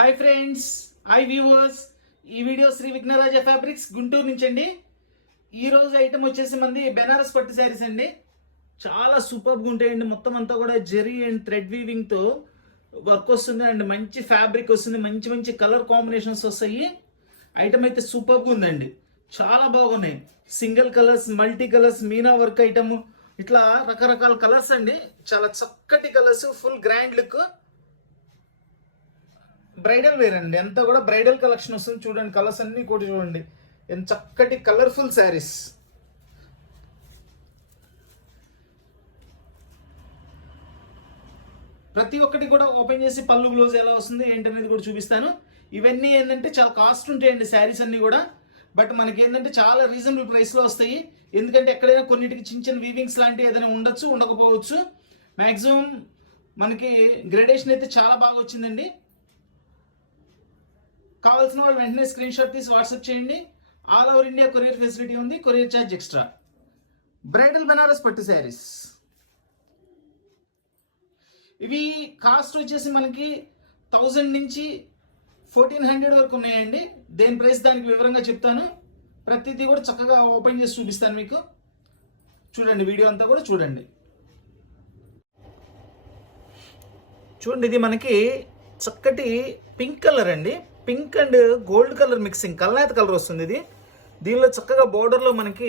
Hi friends, hi viewers. ఈ video Shri Vighnaraja fabrics Guntur నుంచి అండి. ఈరోజు ఐటమ్ వచ్చేసి మంది బెనారస్ పట్టు శారీస్ అండి. చాలా సూపర్గా ఉంటాయండి. మొత్తం అంతా కూడా జెరీ అండ్ థ్రెడ్ వీవింగ్తో వర్క్ వస్తుంది అండ్ మంచి ఫ్యాబ్రిక్ వస్తుంది. మంచి మంచి కలర్ కాంబినేషన్స్ వస్తాయి. ఐటమ్ అయితే సూపర్గా ఉందండి. చాలా బాగున్నాయి. Single colours, multi colours, meena work item, ఇట్లా రకరకాల కలర్స్ అండి. చాలా చక్కటి colours, full grand look. Bridal wear అండి, అంతా కూడా బ్రైడల్ కలెక్షన్ వస్తుంది. చూడండి కలర్స్ అన్ని కూడా చూడండి, ఎంత చక్కటి కలర్ఫుల్ శారీస్. ప్రతి ఒక్కటి కూడా ఓపెన్ చేసి పళ్ళు బ్లౌజ్ ఎలా వస్తుంది ఏంటనేది కూడా చూపిస్తాను. ఇవన్నీ ఏంటంటే చాలా కాస్ట్ ఉంటాయండి శారీస్ అన్ని కూడా. బట్ మనకి ఏంటంటే చాలా రీజనబుల్ ప్రైస్లో వస్తాయి. ఎందుకంటే ఎక్కడైనా కొన్నిటికి చిన్న చిన్న వీవింగ్స్ లాంటివి ఏదైనా ఉండొచ్చు, ఉండకపోవచ్చు. మ్యాక్సిమం మనకి గ్రేడేషన్ అయితే చాలా బాగా వచ్చిందండి. కావాల్సిన వాళ్ళు వెంటనే స్క్రీన్ షాట్ తీసి వాట్సాప్ చేయండి. All over India courier facility ఉంది, courier charge extra. Bridal Banaras పట్టు శారీస్ ఇవి కాస్ట్ వచ్చేసి మనకి 1000 నుంచి 1400 వరకు ఉన్నాయండి. దేని ప్రైస్ దానికి వివరంగా చెప్తాను. ప్రతిదీ కూడా చక్కగా ఓపెన్ చేసి చూపిస్తాను మీకు. చూడండి, వీడియో అంతా కూడా చూడండి. చూడండి, ఇది మనకి చక్కటి పింక్ కలర్ అండి. Pink and gold colour mixing, కల్నేత కలర్ వస్తుంది ఇది. దీనిలో చక్కగా బోర్డర్లో మనకి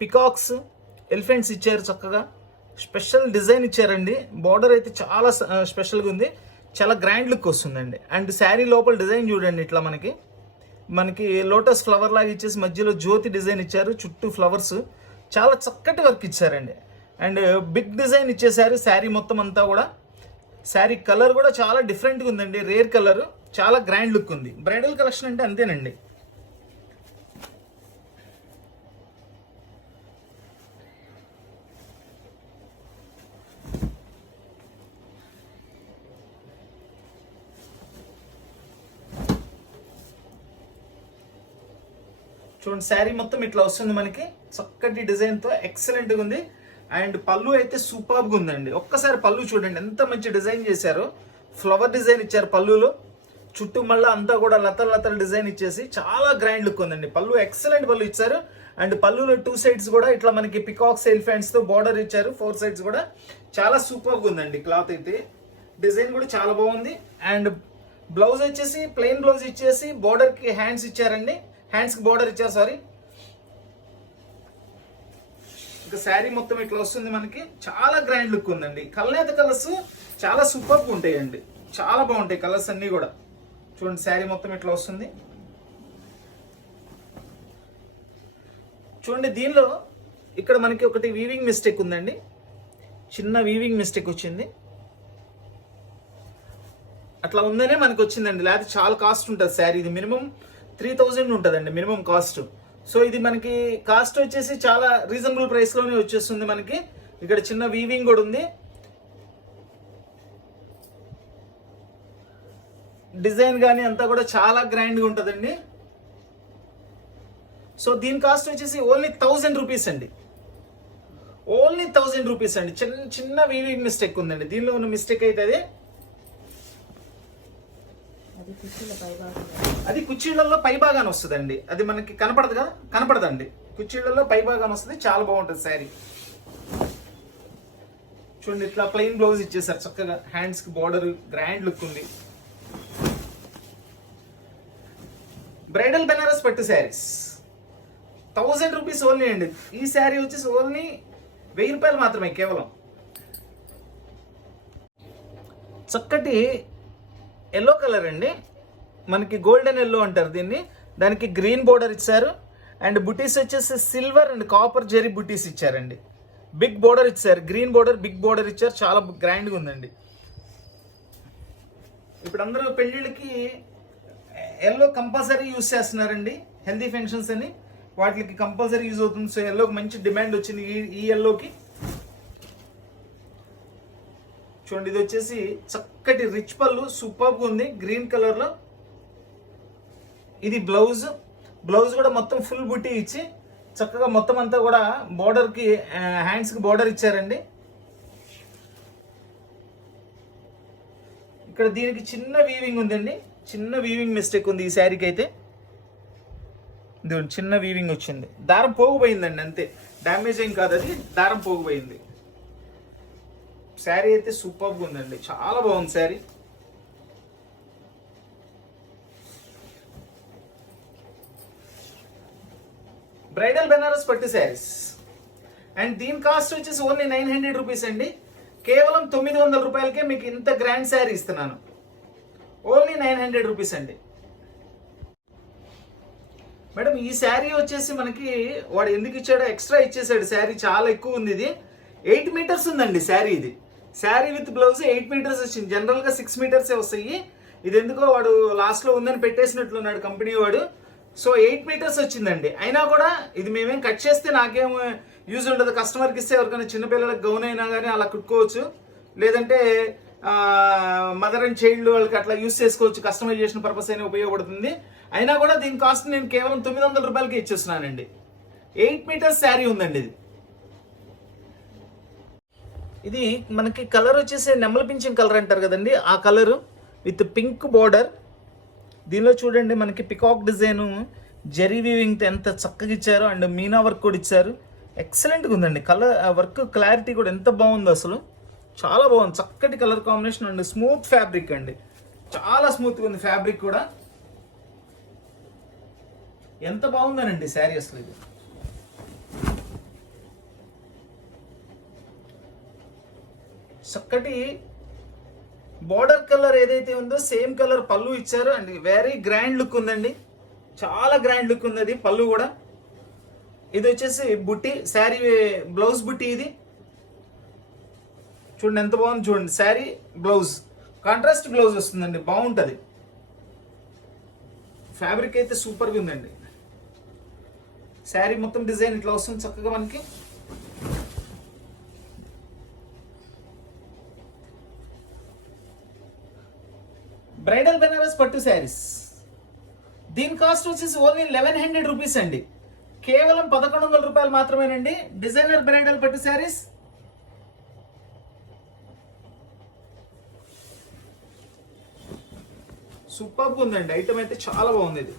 పికాక్స్, ఎలిఫెంట్స్ ఇచ్చారు. చక్కగా స్పెషల్ డిజైన్ ఇచ్చారండి. బోర్డర్ అయితే చాలా స్పెషల్గా ఉంది. చాలా గ్రాండ్ లుక్ వస్తుందండి. అండ్ శారీ లోపల డిజైన్ చూడండి, ఇట్లా మనకి లోటస్ ఫ్లవర్ లాగా ఇచ్చేసి మధ్యలో జ్యోతి డిజైన్ ఇచ్చారు. చుట్టూ ఫ్లవర్స్, చాలా చక్కటి వర్క్ ఇచ్చారండి. అండ్ బిగ్ డిజైన్ ఇచ్చేసారు శారీ మొత్తం అంతా కూడా. శారీ కలర్ కూడా చాలా డిఫరెంట్గా ఉందండి, రేర్ కలర్. చాలా గ్రాండ్ లుక్ ఉంది. బ్రైడల్ కలెక్షన్ అంటే అంతేనండి. చూడండి, శారీ మొత్తం ఇట్లా వస్తుంది మనకి. చక్కటి డిజైన్తో ఎక్సలెంట్గా ఉంది. అండ్ పళ్ళు అయితే సూపర్గా ఉందండి. ఒక్కసారి పళ్ళు చూడండి, ఎంత మంచి డిజైన్ చేశారో. ఫ్లవర్ డిజైన్ ఇచ్చారు పళ్ళులో. చుట్టూ మళ్ళీ అంతా కూడా లతల డిజైన్ ఇచ్చేసి చాలా గ్రాండ్ లుక్ ఉందండి. పళ్ళు ఎక్సలెంట్ పళ్ళు ఇచ్చారు. అండ్ పళ్ళులో 2 సైడ్స్ కూడా ఇట్లా మనకి పికాక్స్, ఎలిఫెంట్స్తో బార్డర్ ఇచ్చారు. 4 సైడ్స్ కూడా చాలా సూపర్గా ఉందండి. క్లాత్ అయితే డిజైన్ కూడా చాలా బాగుంది. అండ్ బ్లౌజ్ వచ్చేసి ప్లెయిన్ బ్లౌజ్ ఇచ్చేసి బార్డర్కి హ్యాండ్స్ ఇచ్చారండి. హ్యాండ్స్కి బార్డర్ ఇచ్చారు, సారీ. ఇంకా శారీ మొత్తం ఇట్లా వస్తుంది మనకి. చాలా గ్రాండ్ లుక్ ఉందండి. కల్నేత కలర్స్ చాలా సూపర్గా ఉంటాయండి. చాలా బాగుంటాయి కలర్స్ అన్నీ కూడా. చూడండి, శారీ మొత్తం ఇట్లా వస్తుంది. చూడండి, దీనిలో ఇక్కడ మనకి ఒకటి వీవింగ్ మిస్టేక్ ఉందండి. చిన్న వీవింగ్ మిస్టేక్ వచ్చింది. అట్లా ఉందనే మనకు వచ్చిందండి. లేకపోతే చాలా కాస్ట్ ఉంటుంది శారీ. ఇది మినిమం 3000 ఉంటుందండి మినిమం కాస్ట్. సో ఇది మనకి కాస్ట్ వచ్చేసి చాలా రీజనబుల్ ప్రైస్లోనే వచ్చేస్తుంది మనకి. ఇక్కడ చిన్న వీవింగ్ కూడా ఉంది. డిజైన్ కానీ అంతా కూడా చాలా గ్రాండ్గా ఉంటుందండి. సో దీని కాస్ట్ వచ్చేసి ఓన్లీ 1000 రూపీస్ అండి. ఓన్లీ 1000 రూపీస్ అండి. చిన్న వీవింగ్ మిస్టేక్ ఉందండి. దీనిలో ఉన్న మిస్టేక్ అయితే అది కుర్చీలలో పై భాగాన్ని వస్తుందండి. అది మనకి కనపడదు కదా, కనపడదండి. కుర్చీలలో పై భాగాన్ని వస్తుంది. చాలా బాగుంటుంది శారీ. చూడండి, ఇట్లా ప్లెయిన్ బ్లౌజ్ ఇచ్చేసారు చక్కగా. హ్యాండ్స్కి బార్డర్ గ్రాండ్ లుక్ ఉంది. బ్రైడల్ బెనారస్ పట్టు శారీస్ 1000 రూపీస్ ఓన్లీ అండి. ఈ శారీ వచ్చేసి ఓన్లీ 1000 రూపాయలు మాత్రమే కేవలం. చక్కటి ఎల్లో కలర్ అండి. మనకి గోల్డెన్ ఎల్లో అంటారు దీన్ని. దానికి గ్రీన్ బోర్డర్ ఇచ్చారు. అండ్ బుటీస్ వచ్చేసి సిల్వర్ అండ్ కాపర్ జెరీ బుటీస్ ఇచ్చారండి. బిగ్ బోర్డర్ ఇచ్చారు, గ్రీన్ బోర్డర్, బిగ్ బోర్డర్ ఇచ్చారు. చాలా గ్రాండ్గా ఉందండి. ఇప్పుడు అందరూ పెళ్ళిళ్ళకి ఎల్లో కంపల్సరీ యూజ్ చేస్తున్నారండి. హెల్దీ ఫంక్షన్స్ అని వాటికి కంపల్సరీ యూజ్ అవుతుంది. సో ఎల్లోకి మంచి డిమాండ్ వచ్చింది. ఈ ఎల్లోకి చూడండి, ఇది వచ్చేసి చక్కటి రిచ్ పళ్ళు, సూపర్గా ఉంది గ్రీన్ కలర్లో. ఇది బ్లౌజ్ కూడా మొత్తం ఫుల్ బుట్టి ఇచ్చి చక్కగా మొత్తం అంతా కూడా బార్డర్కి, హ్యాండ్స్కి బార్డర్ ఇచ్చారండి. ఇక్కడ దీనికి చిన్న వీవింగ్ ఉందండి. చిన్న వీవింగ్ మిస్టేక్ ఉంది ఈ శారీకి అయితే. ఇది చిన్న వీవింగ్ వచ్చింది, దారం పోగిపోయిందండి అంతే, డ్యామేజ్ ఏం కాదు, అది దారం పోగిపోయింది. శారీ అయితే సూపర్గా ఉందండి, చాలా బాగుంది శారీ. బ్రైడల్ బెనారస్ పట్టు శారీస్ అండ్ దీని కాస్ట్ వచ్చేసి ఓన్లీ 900 రూపీస్ అండి. కేవలం 900 రూపాయలకే మీకు ఇంత గ్రాండ్ శారీ ఇస్తున్నాను. ఓన్లీ 900 రూపీస్ అండి. మేడం ఈ శారీ వచ్చేసి మనకి వాడు ఎందుకు ఇచ్చాడో ఎక్స్ట్రా ఇచ్చేసాడు. శారీ చాలా ఎక్కువ ఉంది, ఇది 8 మీటర్స్ ఉందండి శారీ. ఇది శారీ విత్ బ్లౌజ్ 8 మీటర్స్ వచ్చింది. జనరల్గా 6 మీటర్సే వస్తాయి. ఇది ఎందుకో వాడు లాస్ట్లో ఉందని పెట్టేసినట్లున్నాడు కంపెనీ వాడు. సో 8 మీటర్స్ వచ్చిందండి. అయినా కూడా ఇది మేమేం కట్ చేస్తే నాకేం యూజ్ ఉండదు. కస్టమర్కి ఇస్తే ఎవరికైనా చిన్నపిల్లలకు గౌన్ అయినా కానీ అలా కుట్టుకోవచ్చు, లేదంటే మదర్ అండ్ చైల్డ్ వాళ్ళకి అట్లా యూజ్ చేసుకోవచ్చు. కస్టమైజేషన్ పర్పస్ అయినా ఉపయోగపడుతుంది. అయినా కూడా దీని కాస్ట్ నేను కేవలం 900 రూపాయలకి ఇచ్చేస్తున్నానండి. 8 మీటర్స్ శారీ ఉందండి. ఇది మనకి కలర్ వచ్చేసి నెమల పింఛన్ కలర్ అంటారు కదండి, ఆ కలరు విత్ పింక్ బార్డర్. దీనిలో చూడండి మనకి పికాక్ డిజైన్ జరీ వీవింగ్ ఎంత చక్కగా ఇచ్చారో, అండ్ మీనా వర్క్ కూడా ఇచ్చారు. ఎక్సలెంట్గా ఉందండి. కలర్ వర్క్ క్లారిటీ కూడా ఎంత బాగుందో, అసలు చాలా బాగుంది. చక్కటి కలర్ కాంబినేషన్ అండి. స్మూత్ ఫ్యాబ్రిక్ అండి, చాలా స్మూత్గా ఉంది ఫ్యాబ్రిక్ కూడా. ఎంత బాగుందనండి శారీ అసలు. ఇది చక్కటి బార్డర్ కలర్ ఏదైతే ఉందో సేమ్ కలర్ పళ్ళు ఇచ్చారు అండ్ వెరీ గ్రాండ్ లుక్ ఉందండి. చాలా గ్రాండ్ లుక్ ఉంది అది పళ్ళు కూడా. ఇది వచ్చేసి బుట్టి శారీ బ్లౌజ్ బుట్టి. ఇది చూడండి ఎంత బాగుంది. చూడండి శారీ బ్లౌజ్ కాంట్రాస్ట్ బ్లౌజ్ వస్తుందండి, బాగుంటుంది. ఫ్యాబ్రిక్ అయితే సూపర్గా ఉందండి. శారీ మొత్తం డిజైన్ ఇట్లా వస్తుంది చక్కగా మనకి. బ్రైడల్ బెనారస్ పట్టు శారీస్ దీని కాస్ట్ వచ్చేసి ఓన్లీ 1100 రూపీస్ అండి. కేవలం 1100 రూపాయలు మాత్రమేనండి. డిజైనర్ బ్రైడల్ పట్టు శారీస్. సూపర్గా ఉందండి, ఐటమ్ అయితే చాలా బాగుంది. ఇది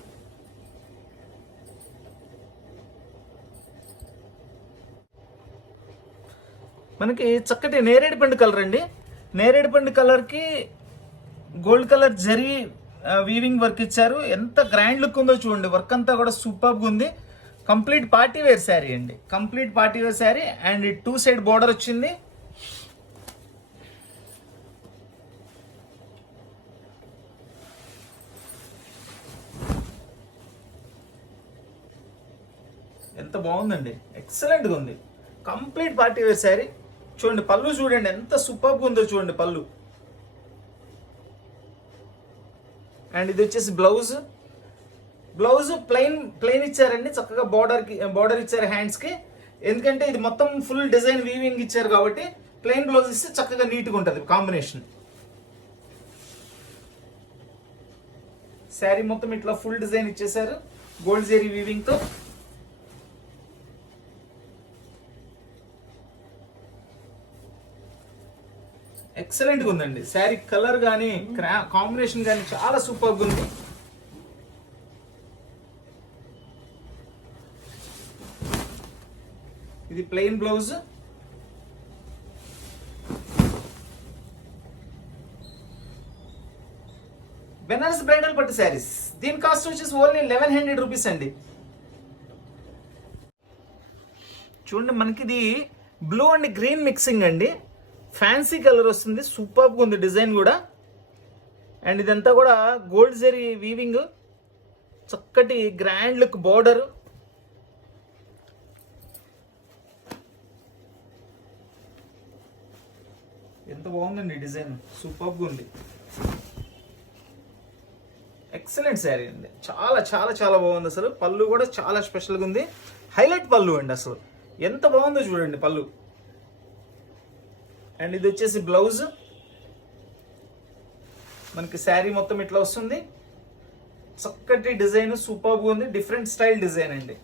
మనకి చక్కటి నేరేడు పండు కలర్ అండి. నేరేడు పండు కలర్కి gold colour zari weaving work ఇచ్చారు. ఎంత గ్రాండ్ లుక్ ఉందో చూడండి. వర్క్ అంతా కూడా సూపర్గా ఉంది. కంప్లీట్ పార్టీ వేర్ శారీ అండి, complete party wear sari. And 2 side border వచ్చింది. ఎంత బాగుందండి, ఎక్సలెంట్గా ఉంది. Complete party wear sari. చూడండి పళ్ళు చూడండి ఎంత సూపర్గా ఉందో చూడండి పళ్ళు. అండ్ ఇది వచ్చేసి బ్లౌజ్. బ్లౌజ్ ప్లెయిన్ ఇచ్చారండి. చక్కగా బార్డర్ ఇచ్చారు హ్యాండ్స్కి. ఎందుకంటే ఇది మొత్తం ఫుల్ డిజైన్ వీవింగ్ ఇచ్చారు కాబట్టి ప్లెయిన్ బ్లౌజ్ ఇస్తే చక్కగా నీట్గా ఉంటుంది కాంబినేషన్. శారీ మొత్తం ఇట్లా ఫుల్ డిజైన్ ఇచ్చేసారు గోల్డ్ జరీ వీవింగ్తో. ఎక్సలెంట్గా ఉందండి శారీ. కలర్ కానీ కాంబినేషన్ కానీ చాలా సూపర్గా ఉంది. ఇది ప్లెయిన్ బ్లౌజ్. బెనారస్ బ్రైడల్ పట్టు శారీస్ దీని కాస్ట్ వచ్చేసి ఓన్లీ 1100 రూపీస్ అండి. చూడండి మనకి ఇది బ్లూ అండ్ గ్రీన్ మిక్సింగ్ అండి. ఫ్యాన్సీ కలర్ వస్తుంది, సూపర్గా ఉంది డిజైన్ కూడా. అండ్ ఇదంతా కూడా గోల్డ్ జరీ వీవింగ్, చక్కటి గ్రాండ్ లుక్ బార్డర్. ఎంత బాగుందండి డిజైన్, సూపర్గా ఉంది. ఎక్సలెంట్ శారీ అండి, చాలా చాలా చాలా బాగుంది. అసలు పళ్ళు కూడా చాలా స్పెషల్గా ఉంది. హైలైట్ పళ్ళు అండి, అసలు ఎంత బాగుందో చూడండి పళ్ళు. అండ్ ఇది వచ్చేసి బ్లౌజ్. మనకి శారీ మొత్తం ఇట్లా వస్తుంది. చక్కటి డిజైన్, సూపర్గా ఉంది. డిఫరెంట్ స్టైల్ డిజైన్ అండి.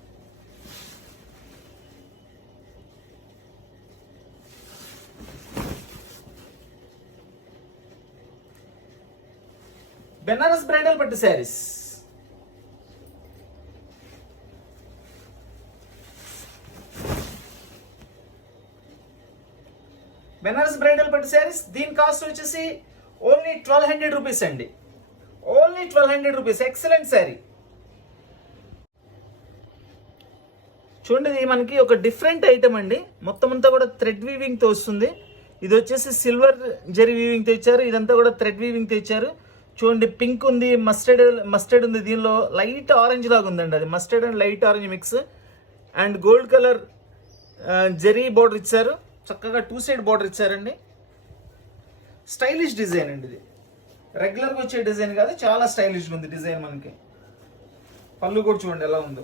బెనారస్ బ్రైడల్ పట్టు శారీస్. బెనారస్ బ్రైడల్ పట్టు శారీస్, దీని కాస్ట్ వచ్చేసి ఓన్లీ 1200 రూపీస్ అండి. Only 1200 rupees. ఎక్సలెంట్ శారీ. చూడండి, ఇది మనకి ఒక డిఫరెంట్ ఐటమ్ అండి. మొత్తం అంతా కూడా థ్రెడ్ వీవింగ్తో వస్తుంది. ఇది వచ్చేసి సిల్వర్ జరీ వీవింగ్తో ఇచ్చారు. ఇదంతా కూడా థ్రెడ్ వీవింగ్తో ఇచ్చారు. చూడండి, పింక్ ఉంది, మస్టర్డ్ ఉంది, దీనిలో లైట్ ఆరెంజ్ లాగా ఉందండి. అది mustard and light orange mix. And gold colour zari border ఇచ్చారు. చక్కగా 2 సైడ్ బోర్డర్ ఇచ్చారండి. స్టైలిష్ డిజైన్ అండి. ఇది రెగ్యులర్గా వచ్చే డిజైన్ కాదు, చాలా స్టైలిష్గా ఉంది డిజైన్. మనకి పళ్ళు కూడా చూడండి ఎలా ఉందో.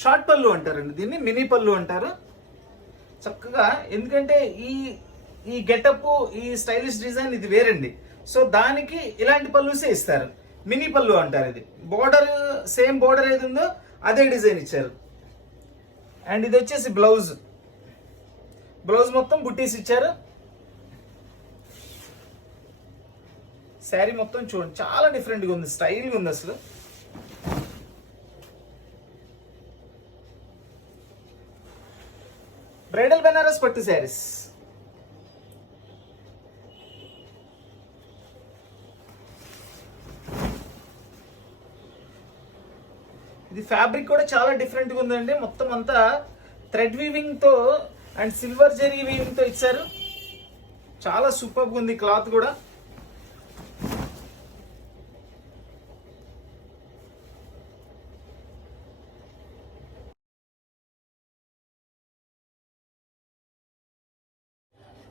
షార్ట్ పళ్ళు అంటారండి దీన్ని, మినీ పళ్ళు అంటారు. చక్కగా, ఎందుకంటే ఈ గెటప్, ఈ స్టైలిష్ డిజైన్ ఇది వేరండి. సో దానికి ఇలాంటి పళ్ళుసే ఇస్తారు. మినీ పళ్ళు అంటారు. ఇది బోర్డర్ సేమ్ బోర్డర్ ఏది ఉందో అదే డిజైన్ ఇచ్చారు. అండ్ ఇది వచ్చేసి బ్లౌజ్ మొత్తం బుట్టీస్ ఇచ్చారు. శారీ మొత్తం చూడండి చాలా డిఫరెంట్గా ఉంది, స్టైల్గా ఉంది అసలు. బ్రైడల్ బెనారస్ పట్టు శారీస్. ఇది ఫ్యాబ్రిక్ కూడా చాలా డిఫరెంట్గా ఉందండి. మొత్తం అంతా థ్రెడ్ వీవింగ్తో అండ్ సిల్వర్ జరీ వీవింగ్తో ఇచ్చారు. చాలా సూపర్గా ఉంది క్లాత్ కూడా.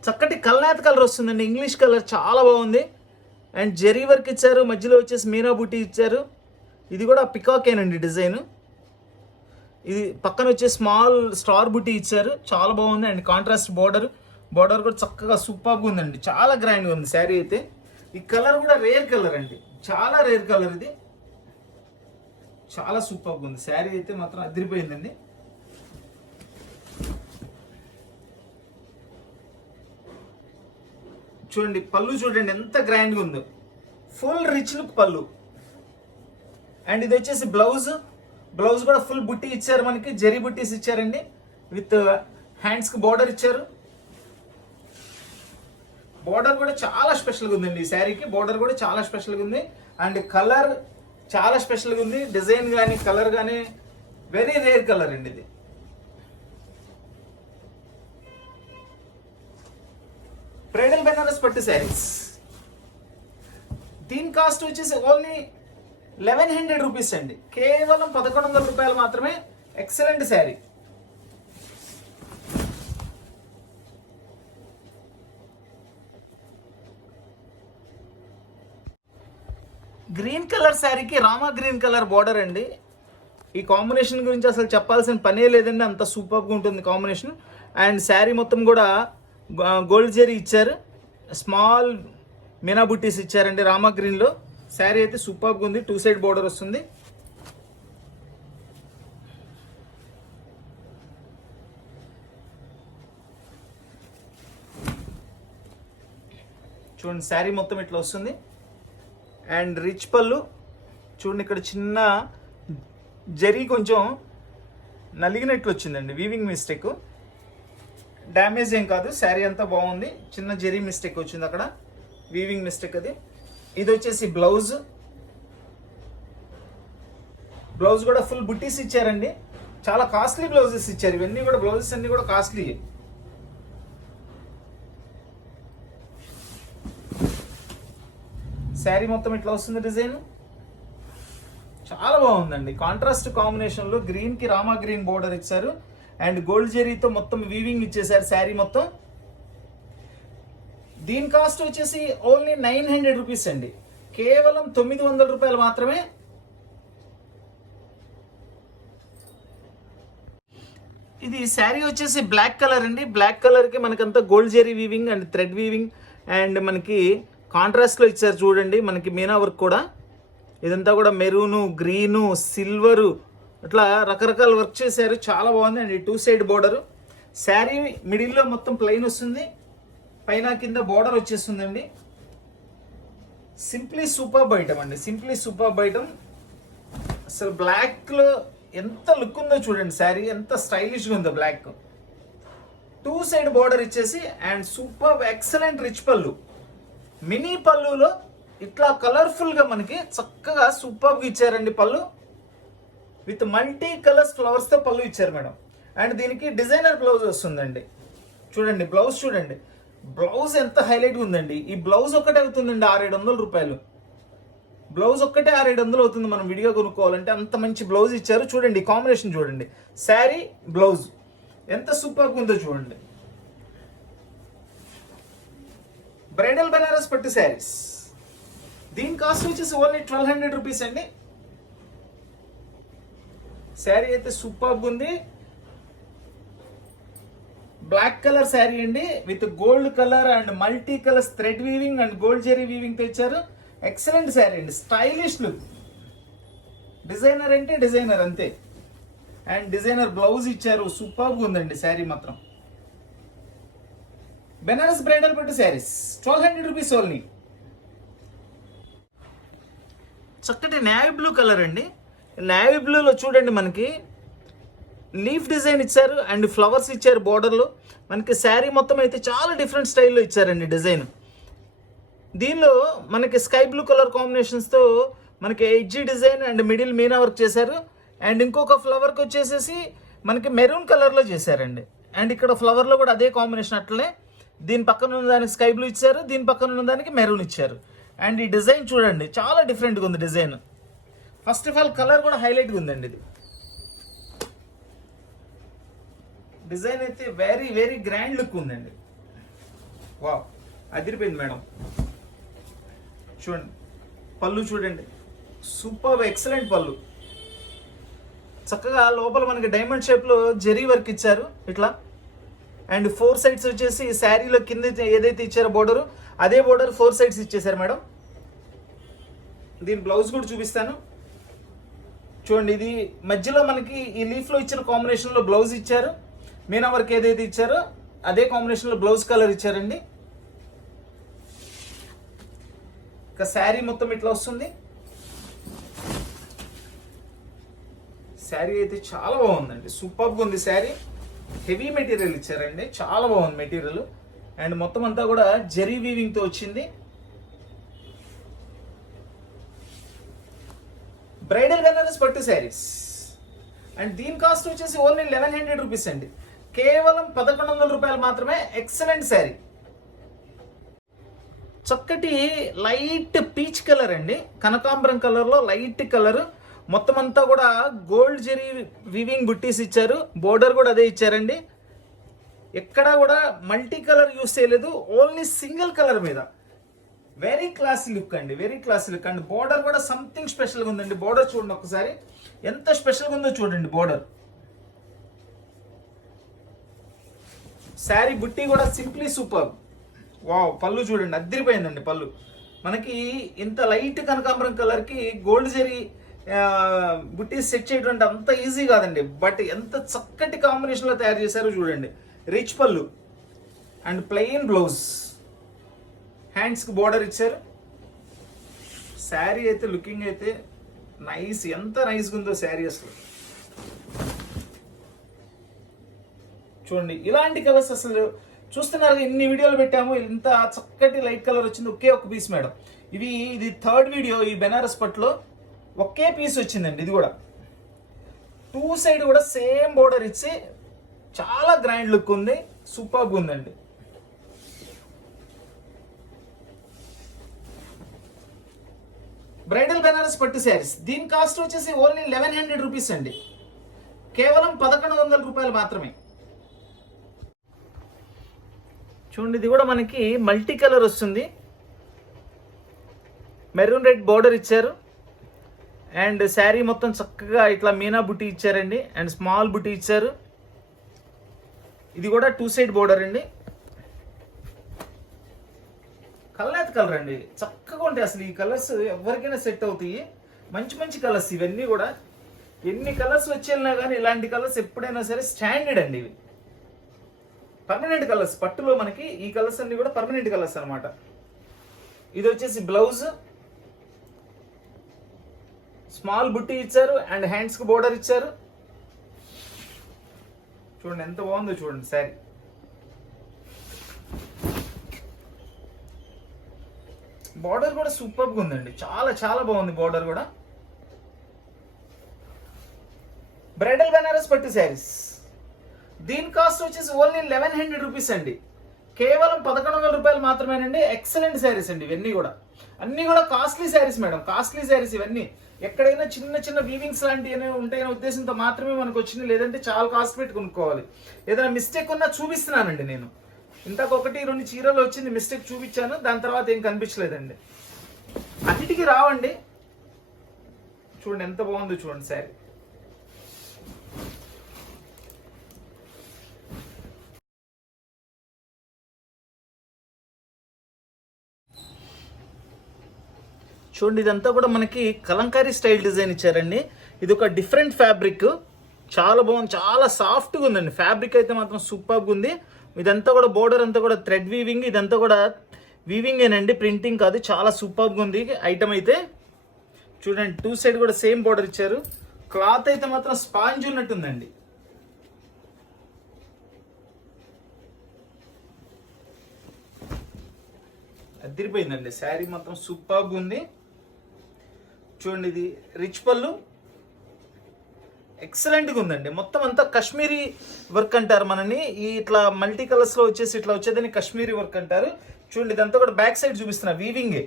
చక్కటి కల్నాథ్ కలర్ వస్తుందండి. ఇంగ్లీష్ కలర్ చాలా బాగుంది. అండ్ జరీ వర్క్ ఇచ్చారు. మధ్యలో వచ్చేసి మీనా బుట్టి ఇచ్చారు. ఇది కూడా పికాకేనండి డిజైన్. ఇది పక్కన వచ్చే స్మాల్ స్టార్ బుట్టి ఇచ్చారు. చాలా బాగుంది. అండ్ కాంట్రాస్ట్ బోర్డర్ కూడా చక్కగా సూపర్గా ఉందండి. చాలా గ్రాండ్గా ఉంది శారీ అయితే. ఈ కలర్ కూడా రేర్ కలర్ అండి, చాలా రేర్ కలర్. ఇది చాలా సూపర్గా ఉంది. శారీ అయితే మాత్రం అదిరిపోయిందండి. చూడండి, పళ్ళు చూడండి ఎంత గ్రాండ్గా ఉందో. ఫుల్ రిచ్ లుక్ పళ్ళు. అండ్ ఇది వచ్చేసి బ్లౌజ్ కూడా ఫుల్ బుట్టి ఇచ్చారు. మనకి జరీ బుట్టీస్ ఇచ్చారండి. విత్ హ్యాండ్స్కి బోర్డర్ ఇచ్చారు. బోర్డర్ కూడా చాలా స్పెషల్గా ఉందండి. ఈ శారీకి బోర్డర్ కూడా చాలా స్పెషల్గా ఉంది. అండ్ కలర్ చాలా స్పెషల్గా ఉంది. డిజైన్ కానీ కలర్ కానీ వెరీ రేర్ కలర్ అండి ఇది. బ్రైడల్ బెనారస్ పట్టు శారీస్. దీని కాస్ట్ వచ్చేసి ఓన్లీ 1100 రూపీస్ అండి. కేవలం 1100 రూపాయలు మాత్రమే. ఎక్సలెంట్ శారీ. గ్రీన్ కలర్ శారీకి రామా గ్రీన్ కలర్ బార్డర్ అండి. ఈ కాంబినేషన్ గురించి అసలు చెప్పాల్సిన పనే లేదండి, అంత సూపర్గా ఉంటుంది కాంబినేషన్. అండ్ శారీ మొత్తం కూడా గోల్డ్ జరీ ఇచ్చారు. స్మాల్ మీనా బుట్టీస్ ఇచ్చారండి రామా గ్రీన్లో. శారీ అయితే సూపర్గా ఉంది. 2 సైడ్ బోర్డర్ వస్తుంది. చూడండి, శారీ మొత్తం ఇట్లా వస్తుంది. అండ్ రిచ్ పళ్ళు చూడండి, ఇక్కడ చిన్న జరీ కొంచెం నలిగినట్లు వచ్చిందండి, వీవింగ్ మిస్టేక్. డ్యామేజ్ ఏం కాదు, శారీ అంతా బాగుంది. చిన్న జరీ మిస్టేక్ వచ్చింది అక్కడ, వీవింగ్ మిస్టేక్ అది. ఇది వచ్చేసి బ్లౌజ్ కూడా ఫుల్ బుట్టీస్ ఇచ్చారండి. చాలా కాస్ట్లీ బ్లౌజెస్ ఇచ్చారు. ఇవన్నీ కూడా బ్లౌజెస్ అన్ని కూడా కాస్ట్లీ. శారీ మొత్తం ఇట్లా వస్తుంది డిజైన్. చాలా బాగుందండి. కాంట్రాస్ట్ కాంబినేషన్లో గ్రీన్కి రామా గ్రీన్ బోర్డర్ ఇచ్చారు. అండ్ గోల్డ్ జరీతో మొత్తం వీవింగ్ ఇచ్చేసారు శారీ మొత్తం. దీని కాస్ట్ వచ్చేసి ఓన్లీ 900 రూపీస్ అండి. కేవలం 900 రూపాయలు మాత్రమే. ఇది శారీ వచ్చేసి బ్లాక్ కలర్ అండి. బ్లాక్ కలర్కి మనకంతా gold zari weaving and thread weaving and మనకి కాంట్రాస్ట్లో ఇచ్చారు చూడండి. మనకి మీనా వర్క్ కూడా, ఇదంతా కూడా మెరూను, గ్రీను, సిల్వరు, అట్లా రకరకాల వర్క్ చేశారు. చాలా బాగుంది. And 2 side border. శారీ మిడిల్లో మొత్తం ప్లెయిన్ వస్తుంది, పైన కింద బోర్డర్ వచ్చేస్తుందండి. సింప్లీ సూపర్బ్ ఐటమ్ అండి, సింప్లీ సూపర్బ్ ఐటమ్. అసలు బ్లాక్లో ఎంత లుక్ ఉందో చూడండి, శారీ ఎంత స్టైలిష్గా ఉందో. బ్లాక్ 2 సైడ్ బోర్డర్ ఇచ్చేసి అండ్ సూపర్ ఎక్సలెంట్ రిచ్ పళ్ళు. మినీ పళ్ళులో ఇట్లా కలర్ఫుల్గా మనకి చక్కగా సూపర్గా ఇచ్చారండి పళ్ళు. విత్ మల్టీ కలర్స్ ఫ్లవర్స్తో పళ్ళు ఇచ్చారు మేడం. అండ్ దీనికి డిజైనర్ బ్లౌజ్ వస్తుందండి. చూడండి బ్లౌజ్, చూడండి బ్లౌజ్ ఎంత హైలైట్గా ఉందండి. ఈ బ్లౌజ్ ఒక్కటే అవుతుందండి 600-700 రూపాయలు. బ్లౌజ్ ఒక్కటే 600-700 అవుతుంది మనం విడిగా కొనుక్కోవాలంటే. అంత మంచి బ్లౌజ్ ఇచ్చారు. చూడండి కాంబినేషన్ చూడండి, శారీ బ్లౌజ్ ఎంత సూపర్గా ఉందో చూడండి. బ్రైడల్ బనారస్ పట్టు శారీస్, దీని కాస్ట్ వచ్చేసి ఓన్లీ 1200 రూపీస్ అండి. శారీ అయితే సూపర్గా ఉంది. బ్లాక్ కలర్ శారీ అండి, with gold colour and multi colours thread weaving and gold zari weaving తెచ్చారు. ఎక్సలెంట్ శారీ అండి, స్టైలిష్ లుక్. డిజైనర్ అంటే డిజైనర్ అంతే. అండ్ డిజైనర్ బ్లౌజ్ ఇచ్చారు, సూపర్గా ఉందండి శారీ మాత్రం. బెనారస్ బ్రైడల్ పట్టు శారీస్ 1200 రూపీస్ ఓన్లీ. చక్కటి నేవీ బ్లూ కలర్ అండి. నేవీ బ్లూలో చూడండి మనకి లీఫ్ డిజైన్ ఇచ్చారు అండ్ ఫ్లవర్స్ ఇచ్చారు బోర్డర్లో. మనకి శారీ మొత్తం అయితే చాలా డిఫరెంట్ స్టైల్లో ఇచ్చారండి డిజైన్. దీనిలో మనకి స్కై బ్లూ కలర్ కాంబినేషన్స్తో మనకి edgy design and middle Meena work చేశారు. అండ్ ఇంకొక ఫ్లవర్కి వచ్చేసేసి మనకి మెరూన్ కలర్లో చేశారండి. అండ్ ఇక్కడ ఫ్లవర్లో కూడా అదే కాంబినేషన్ అట్లనే. దీని పక్కన ఉన్న దానికి స్కై బ్లూ ఇచ్చారు, దీని పక్కన ఉన్న దానికి మెరూన్ ఇచ్చారు. అండ్ ఈ డిజైన్ చూడండి చాలా డిఫరెంట్గా ఉంది design. First of all colour కూడా హైలైట్గా ఉందండి. ఇది డిజైన్ అయితే వెరీ వెరీ గ్రాండ్ లుక్ ఉందండి. వావ్, అదిరిపోయింది మేడం. చూడండి పళ్ళు, చూడండి సూపర్ ఎక్సలెంట్ పళ్ళు. చక్కగా లోపల మనకి డైమండ్ షేప్లో జెరీ వర్క్ ఇచ్చారు ఇట్లా. అండ్ 4 సైడ్స్ వచ్చేసి శారీలో కింద ఏదైతే ఇచ్చారో బోర్డరు, అదే బోర్డర్ 4 సైడ్స్ ఇచ్చేసారు మేడం. దీని బ్లౌజ్ కూడా చూపిస్తాను చూడండి. ఇది మధ్యలో మనకి ఈ లీఫ్లో ఇచ్చిన కాంబినేషన్లో బ్లౌజ్ ఇచ్చారు. మీనా వర్క్ ఏదైతే ఇచ్చారో అదే కాంబినేషన్లో బ్లౌజ్ కలర్ ఇచ్చారండి. ఇక శారీ మొత్తం ఇట్లా వస్తుంది. శారీ అయితే చాలా బాగుందండి, సూపర్గా ఉంది శారీ. హెవీ మెటీరియల్ ఇచ్చారండి, చాలా బాగుంది మెటీరియల్. అండ్ మొత్తం అంతా కూడా జెరీ వీవింగ్తో వచ్చింది. బ్రైడల్ బెనారస్ పట్టు శారీస్ అండ్ దీని కాస్ట్ వచ్చేసి ఓన్లీ 1100 రూపీస్ అండి. కేవలం 1100 రూపాయలు మాత్రమే. ఎక్సలెంట్ శారీ. చక్కటి లైట్ పీచ్ కలర్ అండి, కనకాంబరం కలర్లో లైట్ కలర్. మొత్తం అంతా కూడా గోల్డ్ జెరీ వీవింగ్ బుట్టీస్ ఇచ్చారు. బోర్డర్ కూడా అదే ఇచ్చారండి. ఎక్కడా కూడా మల్టీ కలర్ యూస్ చేయలేదు, ఓన్లీ సింగిల్ కలర్ మీద. వెరీ క్లాసీ లుక్ అండి, very classy look. And border కూడా సంథింగ్ స్పెషల్గా ఉందండి. బోర్డర్ చూడండి ఒకసారి ఎంత స్పెషల్గా ఉందో చూడండి బోర్డర్. శారీ బుట్టి కూడా సింప్లీ సూపర్. వావ్, పళ్ళు చూడండి అద్దరిపోయిందండి పళ్ళు. మనకి ఇంత లైట్ కనకాంబరం కలర్కి గోల్డ్ జెరీ బుట్టి సెట్ చేయడం అంటే అంత ఈజీ కాదండి. బట్ ఎంత చక్కటి కాంబినేషన్లో తయారు చేశారో చూడండి. రిచ్ పళ్ళు అండ్ ప్లెయిన్ బ్లౌజ్, హ్యాండ్స్కి బోర్డర్ ఇచ్చారు. శారీ అయితే లుకింగ్ అయితే నైస్, ఎంత నైస్గా ఉందో శారీ అసలు. చూడండి ఇలాంటి కలర్స్ అసలు చూస్తున్నారు. ఇన్ని వీడియోలు పెట్టాము, ఇంత చక్కటి లైట్ కలర్ వచ్చింది ఒకే ఒక పీస్ మేడం. ఇది 3rd వీడియో ఈ బెనారస్ పట్టులో. ఒకే పీస్ వచ్చిందండి. ఇది కూడా 2 సైడ్ కూడా సేమ్ బోర్డర్ ఇచ్చి చాలా గ్రాండ్ లుక్ ఉంది, సూపర్గా ఉందండి. బ్రైడల్ బెనారస్ పట్టు శారీస్, దీని కాస్ట్ వచ్చేసి ఓన్లీ 1100 రూపీస్ అండి. కేవలం 1100 రూపాయలు మాత్రమే. చూడండి ఇది కూడా మనకి మల్టీ కలర్ వస్తుంది. మెరూన్ రెడ్ బోర్డర్ ఇచ్చారు. అండ్ శారీ మొత్తం చక్కగా ఇట్లా మీనా బుట్టి ఇచ్చారండి. అండ్ స్మాల్ బుట్టి ఇచ్చారు. ఇది కూడా 2 సైడ్ బోర్డర్ అండి. కల్నేత కలర్ అండి, చక్కగా ఉంటాయి అసలు ఈ కలర్స్. ఎవరికైనా సెట్ అవుతాయి, మంచి మంచి కలర్స్ ఇవన్నీ కూడా. ఎన్ని కలర్స్ వచ్చేనా కానీ ఇలాంటి కలర్స్ ఎప్పుడైనా సరే స్టాండర్డ్ అండి. ఇవి పర్మనెంట్ కలర్స్. పట్టులో మనకి ఈ కలర్స్ అన్ని కూడా పర్మనెంట్ కలర్స్ అనమాట. ఇది వచ్చేసి బ్లౌజ్ స్మాల్ బుట్టి ఇచ్చారు అండ్ హ్యాండ్స్కి బోర్డర్ ఇచ్చారు. చూడండి ఎంత బాగుందో చూడండి శారీ. బార్డర్ కూడా సూపర్గా ఉందండి, చాలా చాలా బాగుంది బార్డర్ కూడా. బ్రైడల్ బెనారస్ పట్టు శారీస్. దీని కాస్ట్ వచ్చేసి ఓన్లీ 1100 రూపీస్ అండి. కేవలం 1100 రూపాయలు మాత్రమేనండి. ఎక్సలెంట్ శారీస్ అండి ఇవన్నీ కూడా. అన్నీ కూడా costly saris madam, costly saris ఇవన్నీ. ఎక్కడైనా చిన్న చిన్న వీవింగ్స్ లాంటివి ఉంటాయనే ఉద్దేశంతో మాత్రమే మనకు వచ్చింది, లేదంటే చాలా కాస్ట్ పెట్టి కొనుక్కోవాలి. ఏదైనా మిస్టేక్ ఉన్నా చూపిస్తున్నానండి నేను. ఇంతకు 1-2 చీరలు వచ్చింది, మిస్టేక్ చూపించాను, దాని తర్వాత ఏం కనిపించలేదండి. అన్నిటికీ రావండి. చూడండి ఎంత బాగుందో చూడండి శారీ. చూడండి ఇదంతా కూడా మనకి కలంకారీ స్టైల్ డిజైన్ ఇచ్చారండి. ఇది ఒక డిఫరెంట్ ఫ్యాబ్రిక్, చాలా బాగుంది, చాలా సాఫ్ట్గా ఉందండి. ఫ్యాబ్రిక్ అయితే మాత్రం సూపర్గా ఉంది. ఇదంతా కూడా బోర్డర్ అంతా కూడా థ్రెడ్ వీవింగ్, ఇదంతా కూడా వీవింగ్ ఏనండి, ప్రింటింగ్ కాదు. చాలా సూపర్గా ఉంది ఐటమ్ అయితే. చూడండి 2 సైడ్ కూడా సేమ్ బోర్డర్ ఇచ్చారు. క్లాత్ అయితే మాత్రం స్పాంజ్ ఉన్నట్టుందండి. అదిరిపోయిందండి శారీ మాత్రం సూపర్గా ఉంది. చూడండి ఇది రిచ్ పళ్ళు, ఎక్సలెంట్గా ఉందండి. మొత్తం అంతా కాశ్మీరీ వర్క్ అంటారు మనని. ఈ ఇట్లా మల్టీ కలర్స్లో వచ్చేసి ఇట్లా వచ్చేదని కాశ్మీరీ వర్క్ అంటారు. చూడండి ఇదంతా కూడా బ్యాక్ సైడ్ చూపిస్తున్నా, వీవింగే,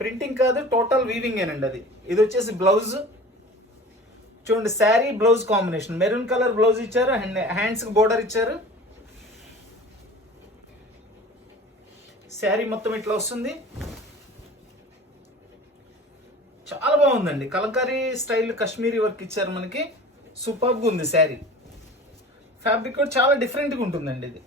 ప్రింటింగ్ కాదు, టోటల్ వీవింగేనండి అది. ఇది వచ్చేసి బ్లౌజ్. చూడండి sari blouse combination, maroon colour blouse ఇచ్చారు అండ్ హ్యాండ్స్కి బోర్డర్ ఇచ్చారు. శారీ మొత్తం ఇట్లా వస్తుంది, చాలా బాగుందండి. కలంకారీ స్టైల్ కాశ్మీరీ వర్క్ ఇచ్చారు మనకి, సూపర్గా ఉంది శారీ. ఫ్యాబ్రిక్ కూడా చాలా డిఫరెంట్గా ఉంటుందండి ఇది.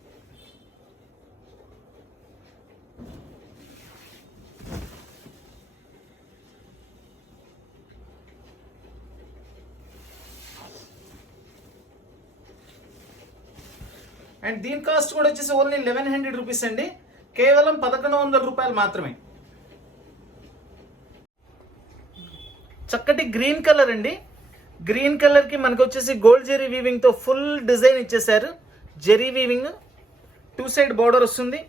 అండ్ దీని కాస్ట్ కూడా వచ్చేసి ఓన్లీ 1100 రూపీస్ అండి. కేవలం 1100 రూపాయలు మాత్రమే. చక్కటి గ్రీన్ కలర్ అండి. గ్రీన్ కలర్ కి మనకు వచ్చేసి గోల్డ్ జెరీ వీవింగ్ తో ఫుల్ డిజైన్ ఇచ్చేసారు. జెరీ వీవింగ్, 2 సైడ్ బోర్డర్ వస్తుంది.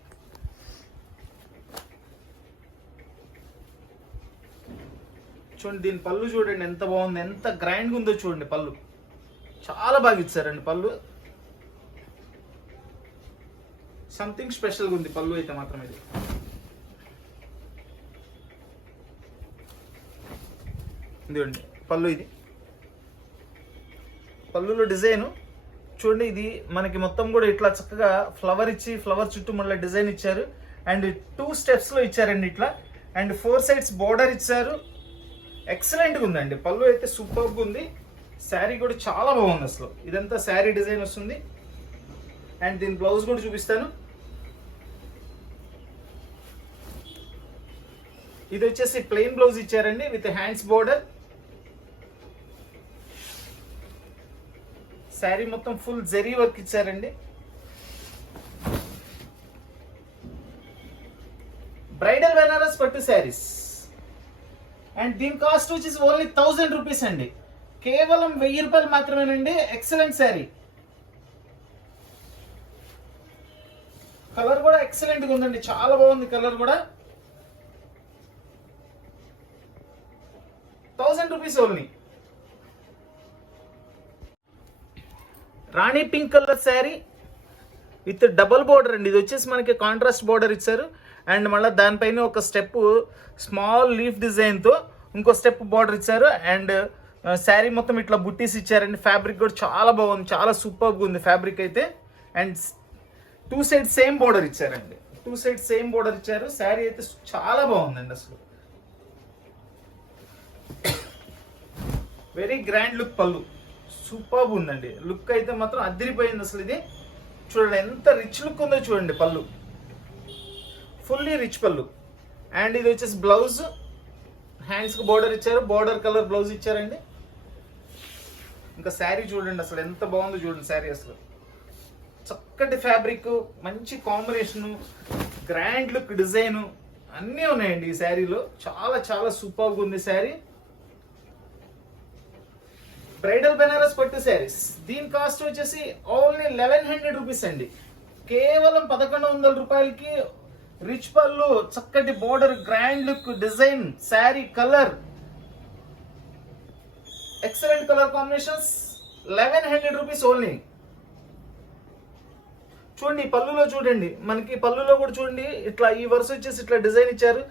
చూడండి దీని పళ్ళు చూడండి ఎంత బాగుంది, ఎంత గ్రాండ్గా ఉందో చూడండి. పళ్ళు చాలా బాగా ఇచ్చారండి. పళ్ళు సంథింగ్ స్పెషల్గా ఉంది పళ్ళు అయితే మాత్రం. ఇది ఇదిగోండి పళ్ళు, ఇది పళ్ళులో డిజైన్ చూడండి. ఇది మనకి మొత్తం కూడా ఇట్లా చక్కగా ఫ్లవర్ ఇచ్చి, ఫ్లవర్ చుట్టూ మళ్ళీ డిజైన్ ఇచ్చారు. అండ్ 2 స్టెప్స్లో ఇచ్చారండి ఇట్లా. అండ్ 4 సైడ్స్ బోర్డర్ ఇచ్చారు. ఎక్సలెంట్గా ఉందండి. పళ్ళు అయితే సూపర్గా ఉంది. శారీ కూడా చాలా బాగుంది అసలు. ఇదంతా శారీ డిజైన్ వస్తుంది. అండ్ దీని బ్లౌజ్ కూడా చూపిస్తాను. ఇది వచ్చేసి ప్లెయిన్ బ్లౌజ్ ఇచ్చారండి విత్ హ్యాండ్స్ బోర్డర్. శారీ మొత్తం ఫుల్ జెరీ వర్క్ ఇచ్చారండి. బ్రైడల్ బెనారస్ పట్టు శారీస్. అండ్ దీని కాస్ట్ వచ్చేసి ఓన్లీ 1000 రూపీస్ అండి. కేవలం 1000 రూపాయలు మాత్రమేనండి. ఎక్సలెంట్ శారీ. కలర్ కూడా ఎక్సలెంట్గా ఉందండి, చాలా బాగుంది కలర్ కూడా. 1000 rupees only. Rani pink colour sari with double border అండి. ఇది వచ్చేసి మనకి కాంట్రాస్ట్ బోర్డర్ ఇచ్చారు. అండ్ మళ్ళీ దానిపైన ఒక స్టెప్ స్మాల్ లీఫ్ డిజైన్తో ఇంకో స్టెప్ బోర్డర్ ఇచ్చారు. అండ్ శారీ మొత్తం ఇట్లా బుట్టీస్ ఇచ్చారండి. ఫ్యాబ్రిక్ కూడా చాలా బాగుంది, చాలా సూపర్గా ఉంది ఫ్యాబ్రిక్ అయితే. అండ్ 2 సైడ్ సేమ్ బోర్డర్ ఇచ్చారండి. 2 సైడ్ సేమ్ బోర్డర్ ఇచ్చారు. శారీ అయితే చాలా బాగుందండి అసలు. Very grand look. పళ్ళు సూపర్ ఉందండి. లుక్ అయితే మాత్రం అదిరిపోయింది అసలు. ఇది చూడండి ఎంత రిచ్ లుక్ ఉందో చూడండి. పళ్ళు ఫుల్లీ రిచ్ పళ్ళు. అండ్ ఇది వచ్చేసి బ్లౌజ్, హ్యాండ్స్కి బోర్డర్ ఇచ్చారు. బోర్డర్ కలర్ బ్లౌజ్ ఇచ్చారండి. ఇంకా శారీ చూడండి అసలు ఎంత బాగుందో చూడండి. శారీ అసలు చక్కటి ఫ్యాబ్రిక్, మంచి కాంబినేషను, గ్రాండ్ లుక్ డిజైను, అన్నీ ఉన్నాయండి ఈ శారీలో. చాలా చాలా సూపర్గా ఉంది శారీ. బ్రైడల్ బెనారస్ పట్టు శారీస్. దీని కాస్ట్ వచ్చేసి ఓన్లీ 1100 రూపీస్ అండి. కేవలం 1100 రూపాయలకి రిచ్ పళ్ళు, చక్కటి border, grand look, design, sari colour, excellent colour combinations, 1100 rupees only. చూడండి పళ్ళులో చూడండి, మనకి పళ్ళులో కూడా చూడండి ఇట్లా ఈ వరుస వచ్చేసి ఇట్లా డిజైన్ ఇచ్చారు.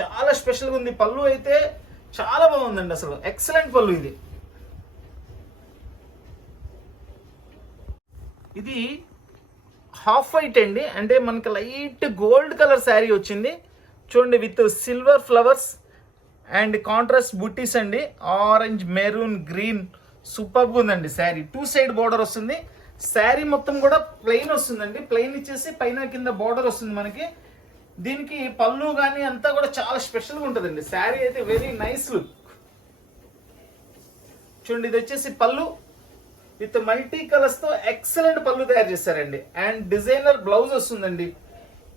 చాలా స్పెషల్గా ఉంది. పళ్ళు అయితే చాలా బాగుందండి, అసలు ఎక్సలెంట్ పళ్ళు. ఇది హాఫ్ వైట్ అండి, అంటే మనకి లైట్ గోల్డ్ కలర్ శారీ వచ్చింది. చూడండి with silver flowers and contrast బుట్టీస్ అండి. ఆరెంజ్, మెరూన్, గ్రీన్, సూపర్గా ఉందండి శారీ. 2 సైడ్ బోర్డర్ వస్తుంది. శారీ మొత్తం కూడా ప్లెయిన్ వస్తుందండి. ప్లెయిన్ ఇచ్చేసి పైన కింద బోర్డర్ వస్తుంది మనకి. దీనికి పళ్ళు కానీ అంతా కూడా చాలా స్పెషల్గా ఉంటుందండి. శారీ అయితే వెరీ నైస్ లుక్. చూడండి ఇది వచ్చేసి పళ్ళు విత్ మల్టీ కలర్స్ తో ఎక్సలెంట్ పళ్ళు తయారు చేశారండి. అండ్ డిజైనర్ బ్లౌజ్ వస్తుందండి.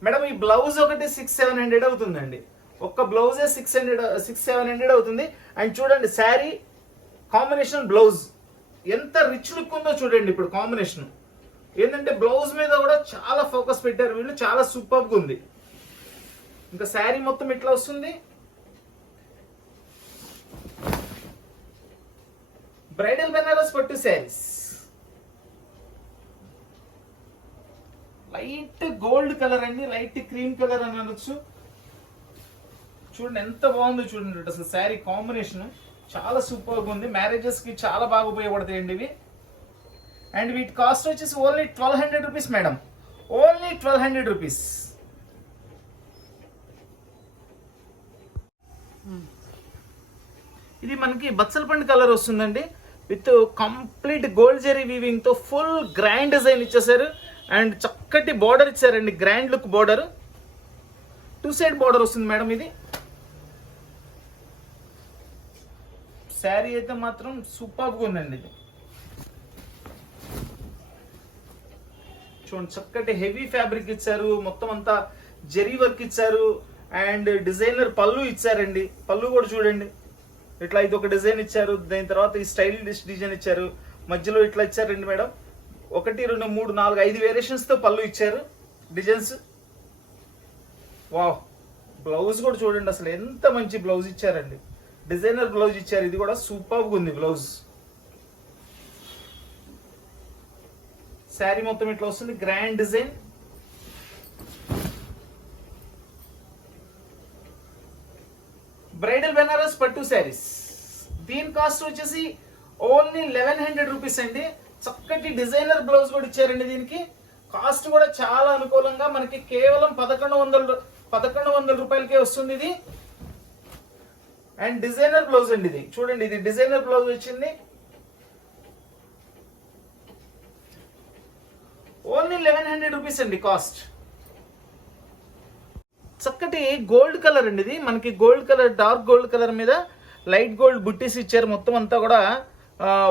మేడం ఈ బ్లౌజ్ ఒకటి 600-700 అవుతుందండి. ఒక్క బ్లౌజే 600-700 అవుతుంది. అండ్ చూడండి శారీ కాంబినేషన్, బ్లౌజ్ ఎంత రిచ్ లుక్ ఉందో చూడండి. ఇప్పుడు కాంబినేషన్ ఏంటంటే బ్లౌజ్ మీద కూడా చాలా ఫోకస్ పెట్టారు వీళ్ళు, చాలా సూపర్గా ఉంది. ఇంకా శారీ మొత్తం ఇట్లా వస్తుంది. బ్రైడల్ బెనారస్ పట్టు శారీస్. లైట్ గోల్డ్ కలర్ అండి, లైట్ క్రీమ్ కలర్ అని అనొచ్చు. చూడండి ఎంత బాగుందో చూడండి. అసలు శారీ కాంబినేషన్ చాలా సూపర్గా ఉంది. మ్యారేజెస్ కి చాలా బాగా ఉపయోగపడతాయండి ఇవి. అండ్ వీటి కాస్ట్ వచ్చేసి only 1200 rupees madam. Only 1200 rupees. ఇది మనకి బత్సలపండు కలర్ వస్తుందండి. With complete gold zari weaving తో ఫుల్ గ్రాండ్ డిజైన్ ఇచ్చేసారు. అండ్ చక్కటి బార్డర్ ఇచ్చారండి, grand look border. 2 side border వస్తుంది మేడం ఇది. శారీ అయితే మాత్రం సూపర్గా ఉందండి ఇది. చూడండి చక్కటి హెవీ ఫ్యాబ్రిక్ ఇచ్చారు, మొత్తం అంతా జెరీ వర్క్ ఇచ్చారు. అండ్ డిజైనర్ పళ్ళు ఇచ్చారండి. పళ్ళు కూడా చూడండి ఇట్లా ఇది ఒక డిజైన్ ఇచ్చారు. దాని తర్వాత ఈ స్టైల్ డిజైన్ ఇచ్చారు. మధ్యలో ఇట్లా ఇచ్చారండి మేడం. 1, 2, 3, 4, 5 వేరియేషన్స్ తో పళ్ళు ఇచ్చారు, డిజైన్స్. వావ్, బ్లౌజ్ కూడా చూడండి అసలు ఎంత మంచి బ్లౌజ్ ఇచ్చారండి. డిజైనర్ బ్లౌజ్ ఇచ్చారు. ఇది కూడా సూపర్గా ఉంది బ్లౌజ్. శారీ మొత్తం ఇట్లా వస్తుంది, గ్రాండ్ డిజైన్. బ్రైడల్ బెనారస్ పట్టు శారీస్. దీని కాస్ట్ వచ్చేసి ఓన్లీ 1100 రూపీస్ అండి. చక్కటి డిజైనర్ బ్లౌజ్ కూడా ఇచ్చారండి. దీనికి కాస్ట్ కూడా చాలా అనుకూలంగా మనకి కేవలం 1100 రూపాయలకే వస్తుంది ఇది. అండ్ డిజైనర్ బ్లౌజ్ అండి ఇది. చూడండి ఇది డిజైనర్ బ్లౌజ్ వచ్చింది. ఓన్లీ 1100 రూపీస్ అండి కాస్ట్. చక్కటి గోల్డ్ కలర్ అండి ఇది. మనకి gold colour, dark gold colour మీద లైట్ గోల్డ్ బుట్టీస్ ఇచ్చారు. మొత్తం అంతా కూడా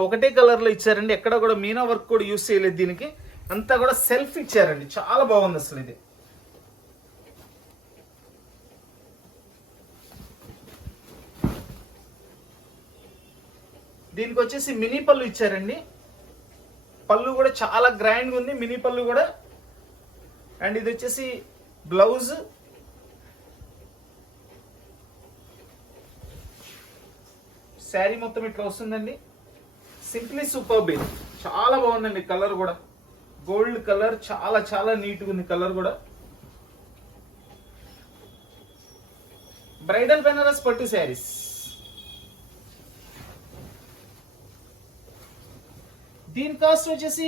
ఒకటే కలర్ లో ఇచ్చారండి. ఎక్కడ కూడా మీనా వర్క్ కూడా యూస్ చేయలేదు దీనికి. అంతా కూడా సెల్ఫ్ ఇచ్చారండి. చాలా బాగుంది అసలు ఇది. దీనికి వచ్చేసి మినీ పళ్ళు ఇచ్చారండి. పళ్ళు కూడా చాలా గ్రాండ్గా ఉంది, మినీ పళ్ళు కూడా. అండ్ ఇది వచ్చేసి బ్లౌజ్. శారీ మొత్తం ఇట్లా వస్తుందండి. Simply superb. చాలా బాగుందండి కలర్ కూడా. గోల్డ్ కలర్, చాలా చాలా నీట్గా ఉంది కలర్ కూడా. బ్రైడల్ బెనారస్ పట్టు శారీస్. దీని కాస్ట్ వచ్చేసి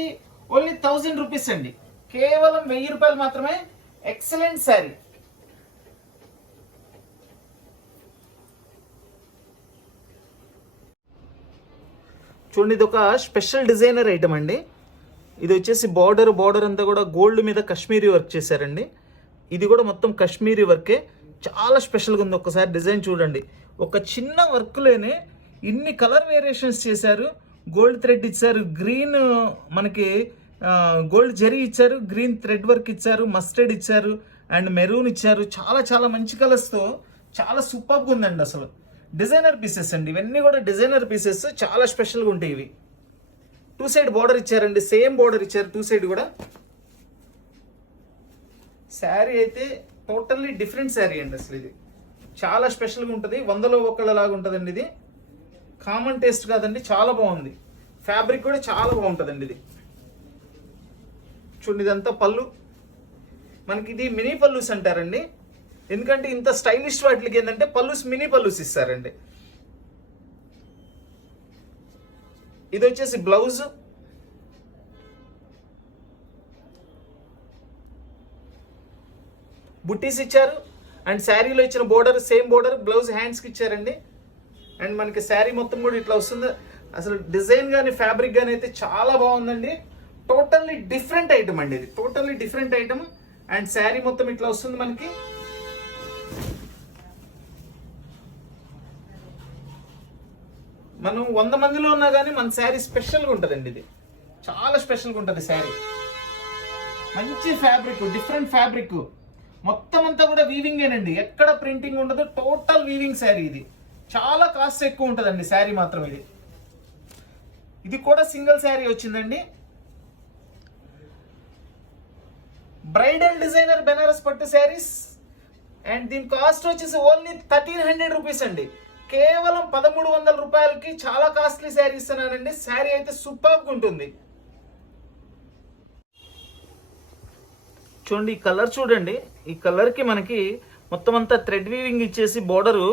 ఓన్లీ 1000 రూపీస్ అండి. కేవలం 1000 రూపాయలు మాత్రమే. ఎక్సలెంట్ శారీ. చూడండి ఇది ఒక స్పెషల్ డిజైనర్ ఐటమ్ అండి. ఇది వచ్చేసి బార్డర్ అంతా కూడా గోల్డ్ మీద కాశ్మీరీ వర్క్ చేశారండి. ఇది కూడా మొత్తం కాశ్మీరీ వర్కే. చాలా స్పెషల్గా ఉంది. ఒకసారి డిజైన్ చూడండి. ఒక చిన్న వర్క్లోనే ఇన్ని కలర్ వేరియేషన్స్ చేశారు. గోల్డ్ థ్రెడ్ ఇచ్చారు, గ్రీన్ మనకి గోల్డ్ జరీ ఇచ్చారు, గ్రీన్ థ్రెడ్ వర్క్ ఇచ్చారు, మస్టర్డ్ ఇచ్చారు. అండ్ మెరూన్ ఇచ్చారు. చాలా చాలా మంచి కలర్స్తో చాలా సూపర్గా ఉందండి. అసలు డిజైనర్ పీసెస్ అండి ఇవన్నీ కూడా, డిజైనర్ పీసెస్ చాలా స్పెషల్గా ఉంటాయి ఇవి. 2 సైడ్ బోర్డర్ ఇచ్చారండి, సేమ్ బోర్డర్ ఇచ్చారు 2 సైడ్ కూడా. శారీ అయితే టోటల్లీ డిఫరెంట్ శారీ అండి. అసలు ఇది చాలా స్పెషల్గా ఉంటుంది, 100లో ఒకళ్ళలాగా ఉంటుందండి. ఇది కామన్ టేస్ట్ కాదండి, చాలా బాగుంది. ఫ్యాబ్రిక్ కూడా చాలా బాగుంటుందండి. ఇది చూడండి, ఇదంతా పళ్ళు. మనకి ఇది మినీ పల్లూస్ అంటారండి, ఎందుకంటే ఇంత స్టైలిష్ వాటికి ఏంటంటే పల్లూస్ మినీ పల్లూస్ ఇస్తారండి. ఇది వచ్చేసి బ్లౌజ్. బుట్టీస్ ఇచ్చారు అండ్ శారీలో ఇచ్చిన బోర్డర్ సేమ్ బోర్డర్, బ్లౌజ్ హ్యాండ్స్కి ఇచ్చారండి. అండ్ మనకి శారీ మొత్తం కూడా ఇట్లా వస్తుంది. అసలు డిజైన్ కానీ ఫ్యాబ్రిక్ కానీ అయితే చాలా బాగుందండి. టోటల్లీ డిఫరెంట్ ఐటమ్ అండి ఇది, totally different item. And sari మొత్తం ఇట్లా వస్తుంది మనకి. మనం 100 మందిలో ఉన్నా కానీ మన శారీ స్పెషల్గా ఉంటుందండి. ఇది చాలా స్పెషల్గా ఉంటుంది శారీ. మంచి ఫ్యాబ్రిక్, డిఫరెంట్ ఫ్యాబ్రిక్, మొత్తం అంతా కూడా వీవింగేనండి, ఎక్కడ ప్రింటింగ్ ఉండదు. Total weaving sari. ఇది చాలా కాస్ట్ ఎక్కువ ఉంటుందండి శారీ మాత్రం. ఇది కూడా సింగిల్ శారీ వచ్చిందండి. బ్రైడల్ డిజైనర్ బెనారస్ పట్టు శారీస్. అండ్ దీని కాస్ట్ వచ్చేసి ఓన్లీ 1300 రూపీస్ అండి. కేవలం 1300 రూపాయలకి చాలా కాస్ట్లీ శారీ ఇస్తున్నారండి. శారీ అయితే సూపర్గా ఉంటుంది. చూడండి ఈ కలర్ చూడండి. ఈ కలర్కి మనకి మొత్తం అంతా థ్రెడ్ వీవింగ్ ఇచ్చేసి బోర్డరు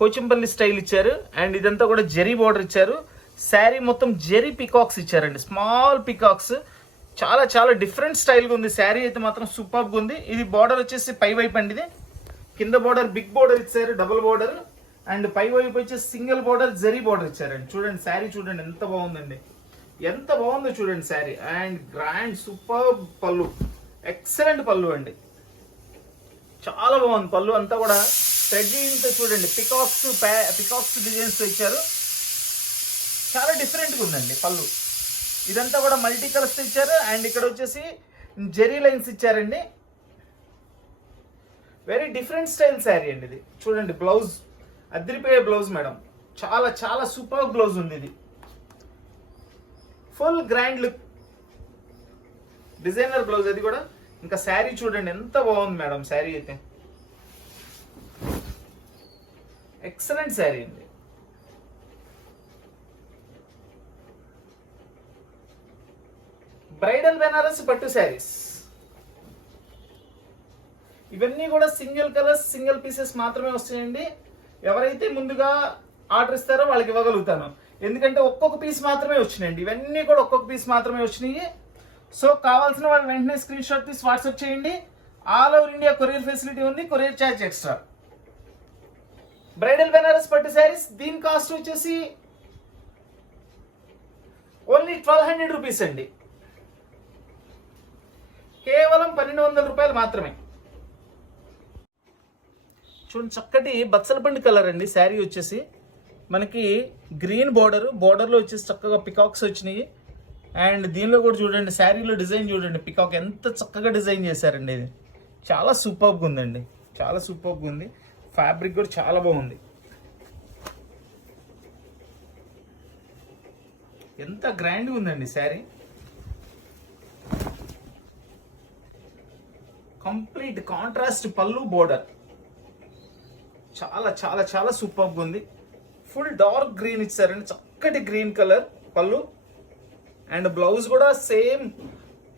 పోచంపల్లి స్టైల్ ఇచ్చారు. అండ్ ఇదంతా కూడా జెరీ బోర్డర్ ఇచ్చారు. శారీ మొత్తం జెరీ పికాక్స్ ఇచ్చారండి, స్మాల్ పికాక్స్. చాలా చాలా డిఫరెంట్ స్టైల్గా ఉంది. శారీ అయితే మాత్రం సూపర్గా ఉంది. ఇది బోర్డర్ వచ్చేసి పై వైపు అండి. ఇది కింద బోర్డర్ బిగ్ బోర్డర్ ఇచ్చారు, డబుల్ బోర్డర్. అండ్ పై వైపు వచ్చేసి సింగిల్ బోర్డర్ జెరీ బోర్డర్ ఇచ్చారండి. చూడండి శారీ చూడండి ఎంత బాగుందండి, ఎంత బాగుందో చూడండి శారీ. అండ్ గ్రాండ్ సూపర్ పళ్ళు, ఎక్సలెంట్ పళ్ళు అండి, చాలా బాగుంది. పళ్ళు అంతా కూడా థ్రెడ్ వీవింగ్తో చూడండి, పికాక్స్ డిజైన్స్తో ఇచ్చారు. చాలా డిఫరెంట్గా ఉందండి పళ్ళు. ఇదంతా కూడా మల్టీ కలర్స్తో ఇచ్చారు. అండ్ ఇక్కడ వచ్చేసి జెరీ లైన్స్ ఇచ్చారండి. వెరీ డిఫరెంట్ స్టైల్ శారీ అండి ఇది. చూడండి బ్లౌజ్ అదిరిపోయే బ్లౌజ్ మేడం, చాలా చాలా సూపర్ బ్లౌజ్ ఉంది. ఇది full grand look designer blouse అది కూడా. ఇంకా శారీ చూడండి ఎంత బాగుంది మేడం. శారీ అయితే ఎక్సలెంట్ శారీ అండి. బ్రైడల్ బెనారస్ పట్టు శారీస్ ఇవన్నీ కూడా సింగిల్ కలర్స్, సింగిల్ పీసెస్ మాత్రమే వస్తాయండి. ఎవరైతే ముందుగా ఆర్డర్ ఇస్తారో వాళ్ళకి ఇవ్వగలుగుతాను, ఎందుకంటే ఒక్కొక్క పీస్ మాత్రమే వచ్చినాయండి. ఇవన్నీ కూడా ఒక్కొక్క పీస్ మాత్రమే వచ్చినాయి. సో కావాల్సిన వాళ్ళు వెంటనే స్క్రీన్ షాట్ తీసి వాట్సాప్ చేయండి. All over India courier facility ఉంది, courier charge extra. Bridal Banaras పట్టు శారీస్ దీని కాస్ట్ వచ్చేసి ఓన్లీ 1200 రూపీస్ అండి. కేవలం 1200 రూపాయలు మాత్రమే. చూడండి చక్కటి బత్సలపండు కలర్ అండి. శారీ వచ్చేసి మనకి గ్రీన్ బోర్డర్లో వచ్చేసి చక్కగా పికాక్స్ వచ్చినాయి. అండ్ దీనిలో కూడా చూడండి శారీలో డిజైన్ చూడండి, పికాక్ ఎంత చక్కగా డిజైన్ చేశారండి. ఇది చాలా సూపర్గా ఉందండి, చాలా సూపర్గా ఉంది. ఫ్యాబ్రిక్ కూడా చాలా బాగుంది. ఎంత గ్రాండ్గా ఉందండి శారీ. కంప్లీట్ కాంట్రాస్ట్ పళ్ళు బోర్డర్, చాలా చాలా చాలా సూపర్గా ఉంది. ఫుల్ డార్క్ గ్రీన్ ఇచ్చారండి, చక్కటి గ్రీన్ కలర్ పళ్ళు. అండ్ బ్లౌజ్ కూడా సేమ్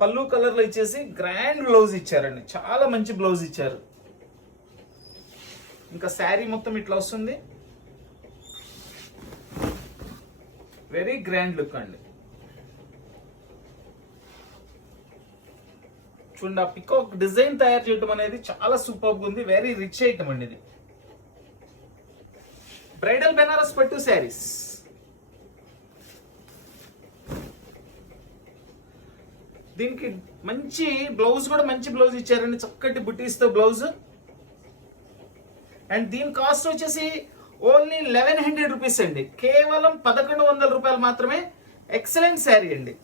పళ్ళు కలర్లో ఇచ్చేసి గ్రాండ్ బ్లౌజ్ ఇచ్చారండి, చాలా మంచి బ్లౌజ్ ఇచ్చారు. ఇంకా శారీ మొత్తం ఇట్లా వస్తుంది, వెరీ గ్రాండ్ లుక్ అండి. చూడండి ఆ పికాక్ డిజైన్ తయారు చేయడం అనేది చాలా సూపర్గా ఉంది. వెరీ రిచ్ ఐటమ్ అండి ఇది. బ్రైడల్ బెనారస్ పట్టు శారీస్ దీనికి మంచి బ్లౌజ్ కూడా మంచి బ్లౌజ్ ఇచ్చారండి, చక్కటి బుటీస్తో బ్లౌజ్. అండ్ దీని కాస్ట్ వచ్చేసి ఓన్లీ 1100 రూపీస్ అండి. కేవలం 1100 రూపాయలు మాత్రమే. ఎక్సలెంట్ శారీ అండి.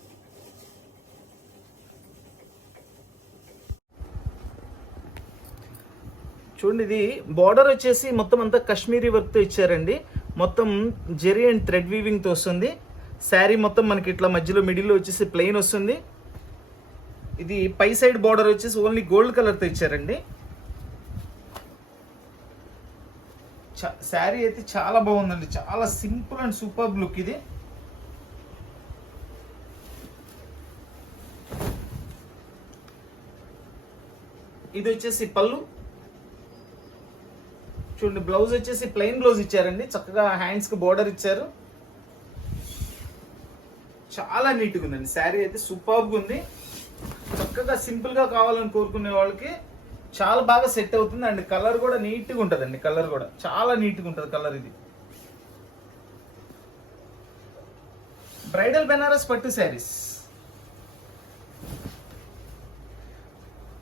చూడండి, ఇది బార్డర్ వచ్చేసి మొత్తం అంతా కాశ్మీరీ వర్క్తో ఇచ్చారండి. మొత్తం జెరీ అండ్ థ్రెడ్ వీవింగ్తో వస్తుంది. శారీ మొత్తం మనకి ఇట్లా మధ్యలో మిడిల్లో వచ్చేసి ప్లెయిన్ వస్తుంది. ఇది పై సైడ్ బార్డర్ వచ్చేసి ఓన్లీ గోల్డ్ కలర్తో ఇచ్చారండి. శారీ అయితే చాలా బాగుందండి, చాలా సింపుల్ అండ్ సూపర్ లుక్ ఇది. ఇది వచ్చేసి పళ్ళు. చూడండి, బ్లౌజ్ వచ్చేసి ప్లెయిన్ బ్లౌజ్ ఇచ్చారండి. చక్కగా హ్యాండ్స్ కి బోర్డర్ ఇచ్చారు. చాలా నీట్గా ఉందండి శారీ అయితే, సూపర్గా ఉంది. చక్కగా సింపుల్ గా కావాలని కోరుకునే వాళ్ళకి చాలా బాగా సెట్ అవుతుంది. అండ్ కలర్ కూడా నీట్గా ఉంటుందండి. కలర్ కూడా చాలా నీట్గా ఉంటుంది కలర్. ఇది బ్రైడల్ బెనారస్ పట్టు శారీస్.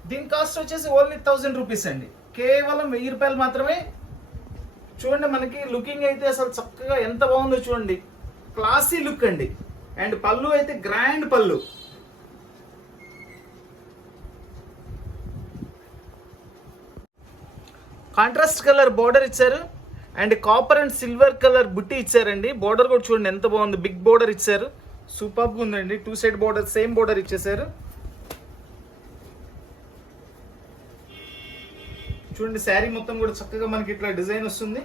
దీని కాస్ట్ వచ్చేసి ఓన్లీ 1000 రూపీస్ అండి. కేవలం 1000 రూపాయలు మాత్రమే. చూడండి, మనకి లుకింగ్ అయితే అసలు చక్కగా ఎంత బాగుందో చూడండి. క్లాసీ లుక్ అండి. అండ్ పళ్ళు అయితే గ్రాండ్ పళ్ళు. కాంట్రాస్ట్ కలర్ బోర్డర్ ఇచ్చారు. And copper and silver colour బుట్టి ఇచ్చారండి. బోర్డర్ కూడా చూడండి ఎంత బాగుంది. బిగ్ బోర్డర్ ఇచ్చారు, సూపర్గా ఉందండి. 2 సైడ్ బోర్డర్ సేమ్ బోర్డర్ ఇచ్చేసారు. చూడండి, శారీ మొత్తం కూడా చక్కగా మనకి ఇట్లా డిజైన్ వస్తుంది.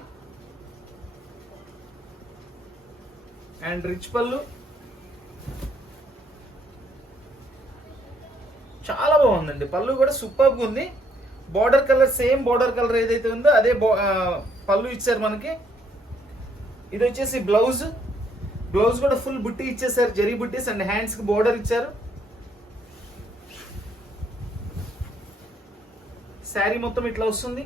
అండ్ రిచ్ పళ్ళు. చాలా బాగుందండి. పళ్ళు కూడా సూపర్గా ఉంది. Border colour same border colour ఏదైతే ఉందో అదే పళ్ళు ఇచ్చారు మనకి. ఇది వచ్చేసి బ్లౌజ్. బ్లౌజ్ కూడా ఫుల్ బుట్టి ఇచ్చేసారు, జరీ బుట్టీస్. అండ్ హ్యాండ్స్ కి బోర్డర్ ఇచ్చారు. శారీ మొత్తం ఇట్లా వస్తుంది.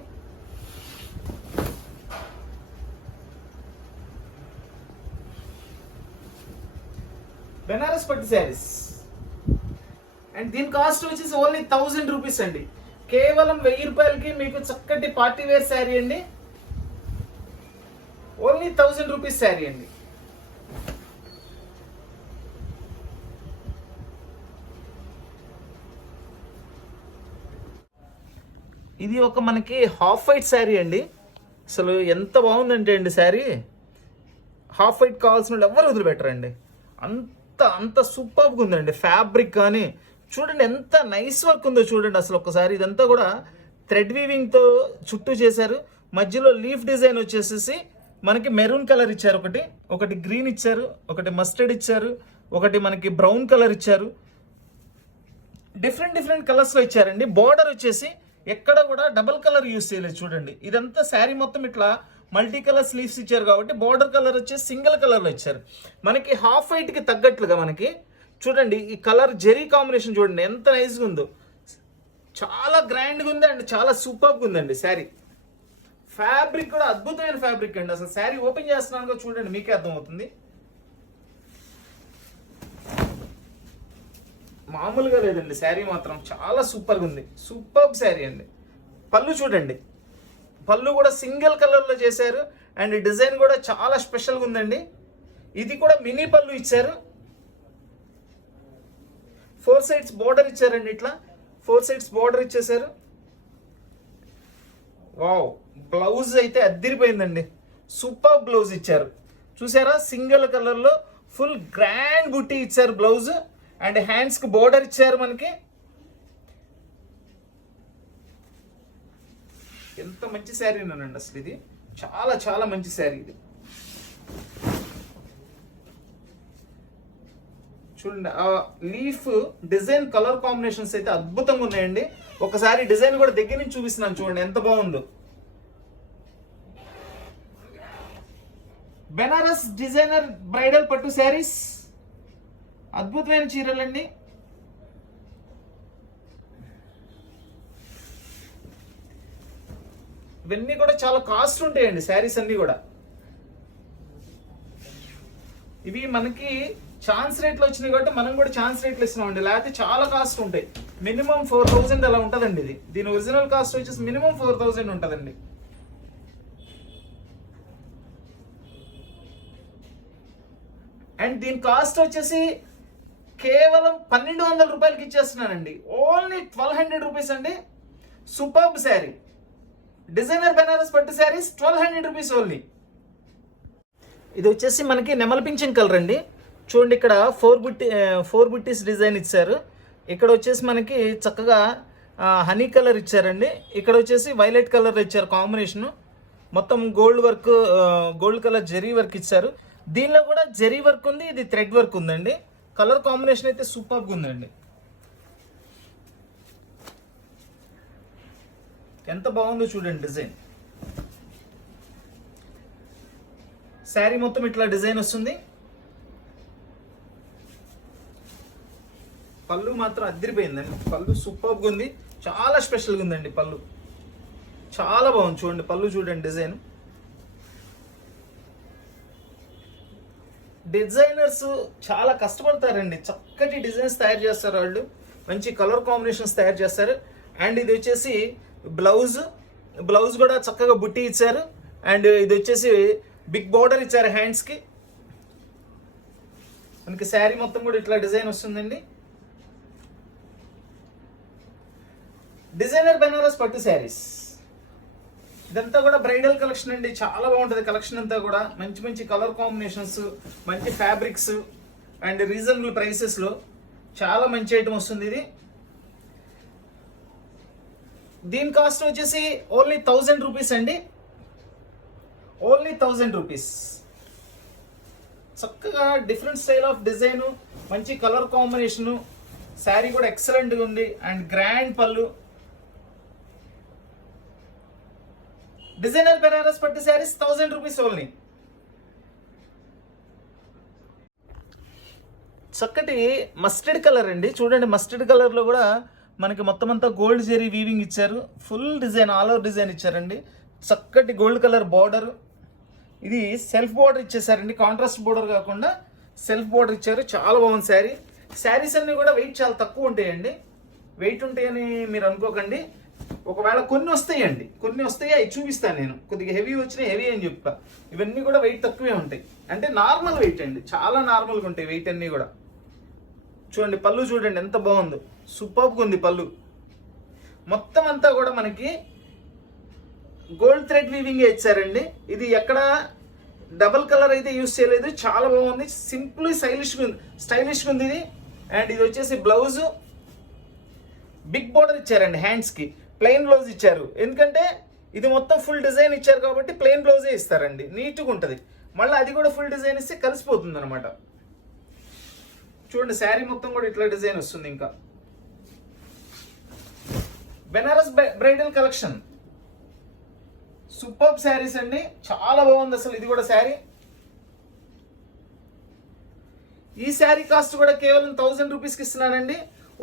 బెనారస్ పట్టు శారీస్. అండ్ దీని కాస్ట్ వచ్చేసి ఓన్లీ 1000 రూపీస్ అండి. కేవలం 1000 రూపాయలకి మీకు చక్కటి పార్టీ వేర్ శారీ అండి. ఓన్లీ 1000 రూపీస్ శారీ అండి. ఇది ఒక మనకి హాఫ్ వైట్ శారీ అండి. అసలు ఎంత బాగుందంటే అండి శారీ, హాఫ్ వైట్ కావాల్సిన వాళ్ళు ఎవరు వదిలిపెట్టరండి. అంత అంత సూపర్గా ఉందండి. ఫ్యాబ్రిక్ కానీ చూడండి ఎంత నైస్ వర్క్ ఉందో చూడండి. అసలు ఒకసారి ఇదంతా కూడా థ్రెడ్ వీవింగ్తో చుట్టూ చేశారు. మధ్యలో లీఫ్ డిజైన్ వచ్చేసేసి మనకి మెరూన్ కలర్ ఇచ్చారు. ఒకటి గ్రీన్ ఇచ్చారు, ఒకటి మస్టర్డ్ ఇచ్చారు, ఒకటి మనకి బ్రౌన్ కలర్ ఇచ్చారు. డిఫరెంట్ కలర్స్లో ఇచ్చారండి. బార్డర్ వచ్చేసి ఎక్కడ కూడా డబల్ కలర్ యూస్ చేయలేదు చూడండి. ఇదంతా శారీ మొత్తం ఇట్లా మల్టీ కలర్ స్లీవ్స్ ఇచ్చారు కాబట్టి బార్డర్ కలర్ వచ్చేసి సింగిల్ కలర్లో ఇచ్చారు. మనకి హాఫ్ వైట్కి తగ్గట్లుగా మనకి చూడండి ఈ కలర్ జెరీ కాంబినేషన్ చూడండి ఎంత నైస్గా ఉందో. చాలా గ్రాండ్గా ఉంది అండ్ చాలా సూపర్గా ఉందండి శారీ. ఫ్యాబ్రిక్ కూడా అద్భుతమైన ఫ్యాబ్రిక్ అండి. అసలు శారీ ఓపెన్ చేస్తున్నాను చూడండి, మీకే అర్థమవుతుంది. మామూలుగా లేదండి శారీ మాత్రం చాలా సూపర్గా ఉంది. సూపర్ శారీ అండి. పళ్ళు చూడండి, పళ్ళు కూడా సింగిల్ కలర్లో చేశారు. అండ్ డిజైన్ కూడా చాలా స్పెషల్గా ఉందండి. ఇది కూడా మినీ పళ్ళు ఇచ్చారు. 4 సైడ్స్ బోర్డర్ ఇచ్చారండి. ఇట్లా 4 సైడ్స్ బోర్డర్ ఇచ్చేసారు. వావ్, బ్లౌజ్ అయితే అద్దిరిపోయిందండి. సూపర్ బ్లౌజ్ ఇచ్చారు చూసారా. సింగిల్ కలర్లో ఫుల్ గ్రాండ్ బుట్టి ఇచ్చారు బ్లౌజ్. అండ్ హ్యాండ్స్కి బోర్డర్ ఇచ్చారు మనకి. ఎంత మంచి శారీ ఉన్నానండి అసలు. ఇది చాలా చాలా మంచి శారీ. ఇది చూడండి, ఆ లీఫ్ డిజైన్ కలర్ కాంబినేషన్స్ అయితే అద్భుతంగా ఉన్నాయండి. ఒకసారి డిజైన్ కూడా దగ్గర నుంచి చూపిస్తున్నాను చూడండి ఎంత బాగుందో. బెనారస్ డిజైనర్ బ్రైడల్ పట్టు శారీస్, అద్భుతమైన చీరలండి. ఇవన్నీ కూడా చాలా కాస్ట్ ఉంటాయండి శారీస్ అన్ని కూడా. ఇవి మనకి ఛాన్స్ రేట్లో వచ్చినాయి కాబట్టి మనం కూడా ఛాన్స్ రేట్లు ఇస్తున్నామండి. లేకపోతే చాలా కాస్ట్ ఉంటాయి. మినిమం 4000 అలా ఉంటుందండి. దీని ఒరిజినల్ కాస్ట్ వచ్చేసి మినిమం 4000 ఉంటుందండి. అండ్ దీని కాస్ట్ వచ్చేసి కేవలం 1200 రూపాయలకి ఇచ్చేస్తున్నానండి. ఓన్లీ 1200 రూపీస్ అండి. సూపర్బ్ శారీ. డిజైనర్ బెనారస్ పట్టు శారీస్ 1200 రూపీస్ ఓన్లీ. ఇది వచ్చేసి మనకి నెమల పింఛన్ కలర్ అండి. చూడండి ఇక్కడ ఫోర్ బుట్టీస్ డిజైన్ ఇచ్చారు. ఇక్కడ వచ్చేసి మనకి చక్కగా హనీ కలర్ ఇచ్చారండి. ఇక్కడ వచ్చేసి వైలెట్ కలర్ ఇచ్చారు కాంబినేషన్. మొత్తం గోల్డ్ కలర్ జెరీ వర్క్ ఇచ్చారు. దీనిలో కూడా జెరీ వర్క్ ఉంది, ఇది థ్రెడ్ వర్క్ ఉందండి. కలర్ కాంబినేషన్ అయితే సూపర్గా ఉందండి. ఎంత బాగుందో చూడండి డిజైన్. శారీ మొత్తం ఇట్లా డిజైన్ వస్తుంది. పళ్ళు మాత్రం అదిరిపోయిందండి. పళ్ళు సూపర్గా ఉంది, చాలా స్పెషల్గా ఉందండి. పళ్ళు చాలా బాగుంది. చూడండి పళ్ళు చూడండి డిజైన్. డిజైనర్స్ చాలా కష్టపడతారండి, చక్కటి డిజైన్స్ తయారు చేస్తారు వాళ్ళు, మంచి కలర్ కాంబినేషన్స్ తయారు చేస్తారు. అండ్ ఇది వచ్చేసి బ్లౌజ్ కూడా చక్కగా బుట్టి ఇచ్చారు. అండ్ ఇది వచ్చేసి బిగ్ బార్డర్ ఇచ్చారు హ్యాండ్స్కి. మనకి శారీ మొత్తం కూడా ఇట్లా డిజైన్ వస్తుందండి. డిజైనర్ బెనారస్ పట్టు శారీస్ ఇదంతా కూడా బ్రైడల్ కలెక్షన్ అండి. చాలా బాగుంటుంది కలెక్షన్ అంతా కూడా. మంచి మంచి కలర్ కాంబినేషన్స్, మంచి ఫ్యాబ్రిక్స్ అండ్ రీజనబుల్ ప్రైసెస్లో చాలా మంచి ఐటమ్ వస్తుంది ఇది. దీని కాస్ట్ వచ్చేసి ఓన్లీ 1000 రూపీస్ అండి. Only 1000 rupees. చక్కగా డిఫరెంట్ స్టైల్ ఆఫ్ డిజైన్, మంచి కలర్ కాంబినేషను, శారీ కూడా ఎక్సలెంట్గా ఉంది. అండ్ గ్రాండ్ పళ్ళు. డిజైనర్ బెనారస్ పట్టు శారీస్ 1000 రూపీస్ ఓన్లీ. చక్కటి మస్టర్డ్ కలర్ అండి. చూడండి మస్టర్డ్ కలర్లో కూడా మనకి మొత్తం అంతా గోల్డ్ జెరీ వీవింగ్ ఇచ్చారు. Full design, all over design ఇచ్చారండి. చక్కటి గోల్డ్ కలర్ బార్డర్. ఇది సెల్ఫ్ బార్డర్ ఇచ్చేసారండి, కాంట్రాస్ట్ బార్డర్ కాకుండా సెల్ఫ్ బార్డర్ ఇచ్చారు. చాలా బాగుంది శారీ. శారీస్ అన్నీ కూడా వెయిట్ చాలా తక్కువ ఉంటాయండి. వెయిట్ ఉంటాయని మీరు అనుకోకండి. ఒకవేళ కొన్ని వస్తాయండి, అవి చూపిస్తాను నేను. కొద్దిగా హెవీ వచ్చినాయి, హెవీ అని చెప్తా. ఇవన్నీ కూడా వెయిట్ తక్కువే ఉంటాయి, అంటే నార్మల్ వెయిట్ అండి. చాలా నార్మల్గా ఉంటాయి వెయిట్ అన్నీ కూడా. చూడండి పళ్ళు చూడండి ఎంత బాగుందో, సూపర్గా ఉంది పళ్ళు. మొత్తం అంతా కూడా మనకి గోల్డ్ థ్రెడ్ వీవింగ్ ఇచ్చారండి. ఇది ఎక్కడ డబల్ కలర్ అయితే యూజ్ చేయలేదు. చాలా బాగుంది, సింపుల్ స్టైలిష్గా ఉంది ఇది. అండ్ ఇది వచ్చేసి బ్లౌజ్ బిగ్ బార్డర్ ఇచ్చారండి హ్యాండ్స్కి. ప్లెయిన్ బ్లౌజ్ ఇచ్చారు, ఎందుకంటే ఇది మొత్తం ఫుల్ డిజైన్ ఇచ్చారు కాబట్టి ప్లెయిన్ బ్లౌజే ఇస్తారండి. నీట్గా ఉంటుంది. మళ్ళీ అది కూడా ఫుల్ డిజైన్ ఇస్తే కలిసిపోతుంది అనమాట. చూడండి శారీ మొత్తం కూడా ఇట్లా డిజైన్ వస్తుంది. ఇంకా Banaras bridal collection super saris అండి, చాలా బాగుంది అసలు. ఇది కూడా శారీ. ఈ శారీ కాస్ట్ కూడా కేవలం 1000 రూపీస్కి ఇస్తున్నానండి.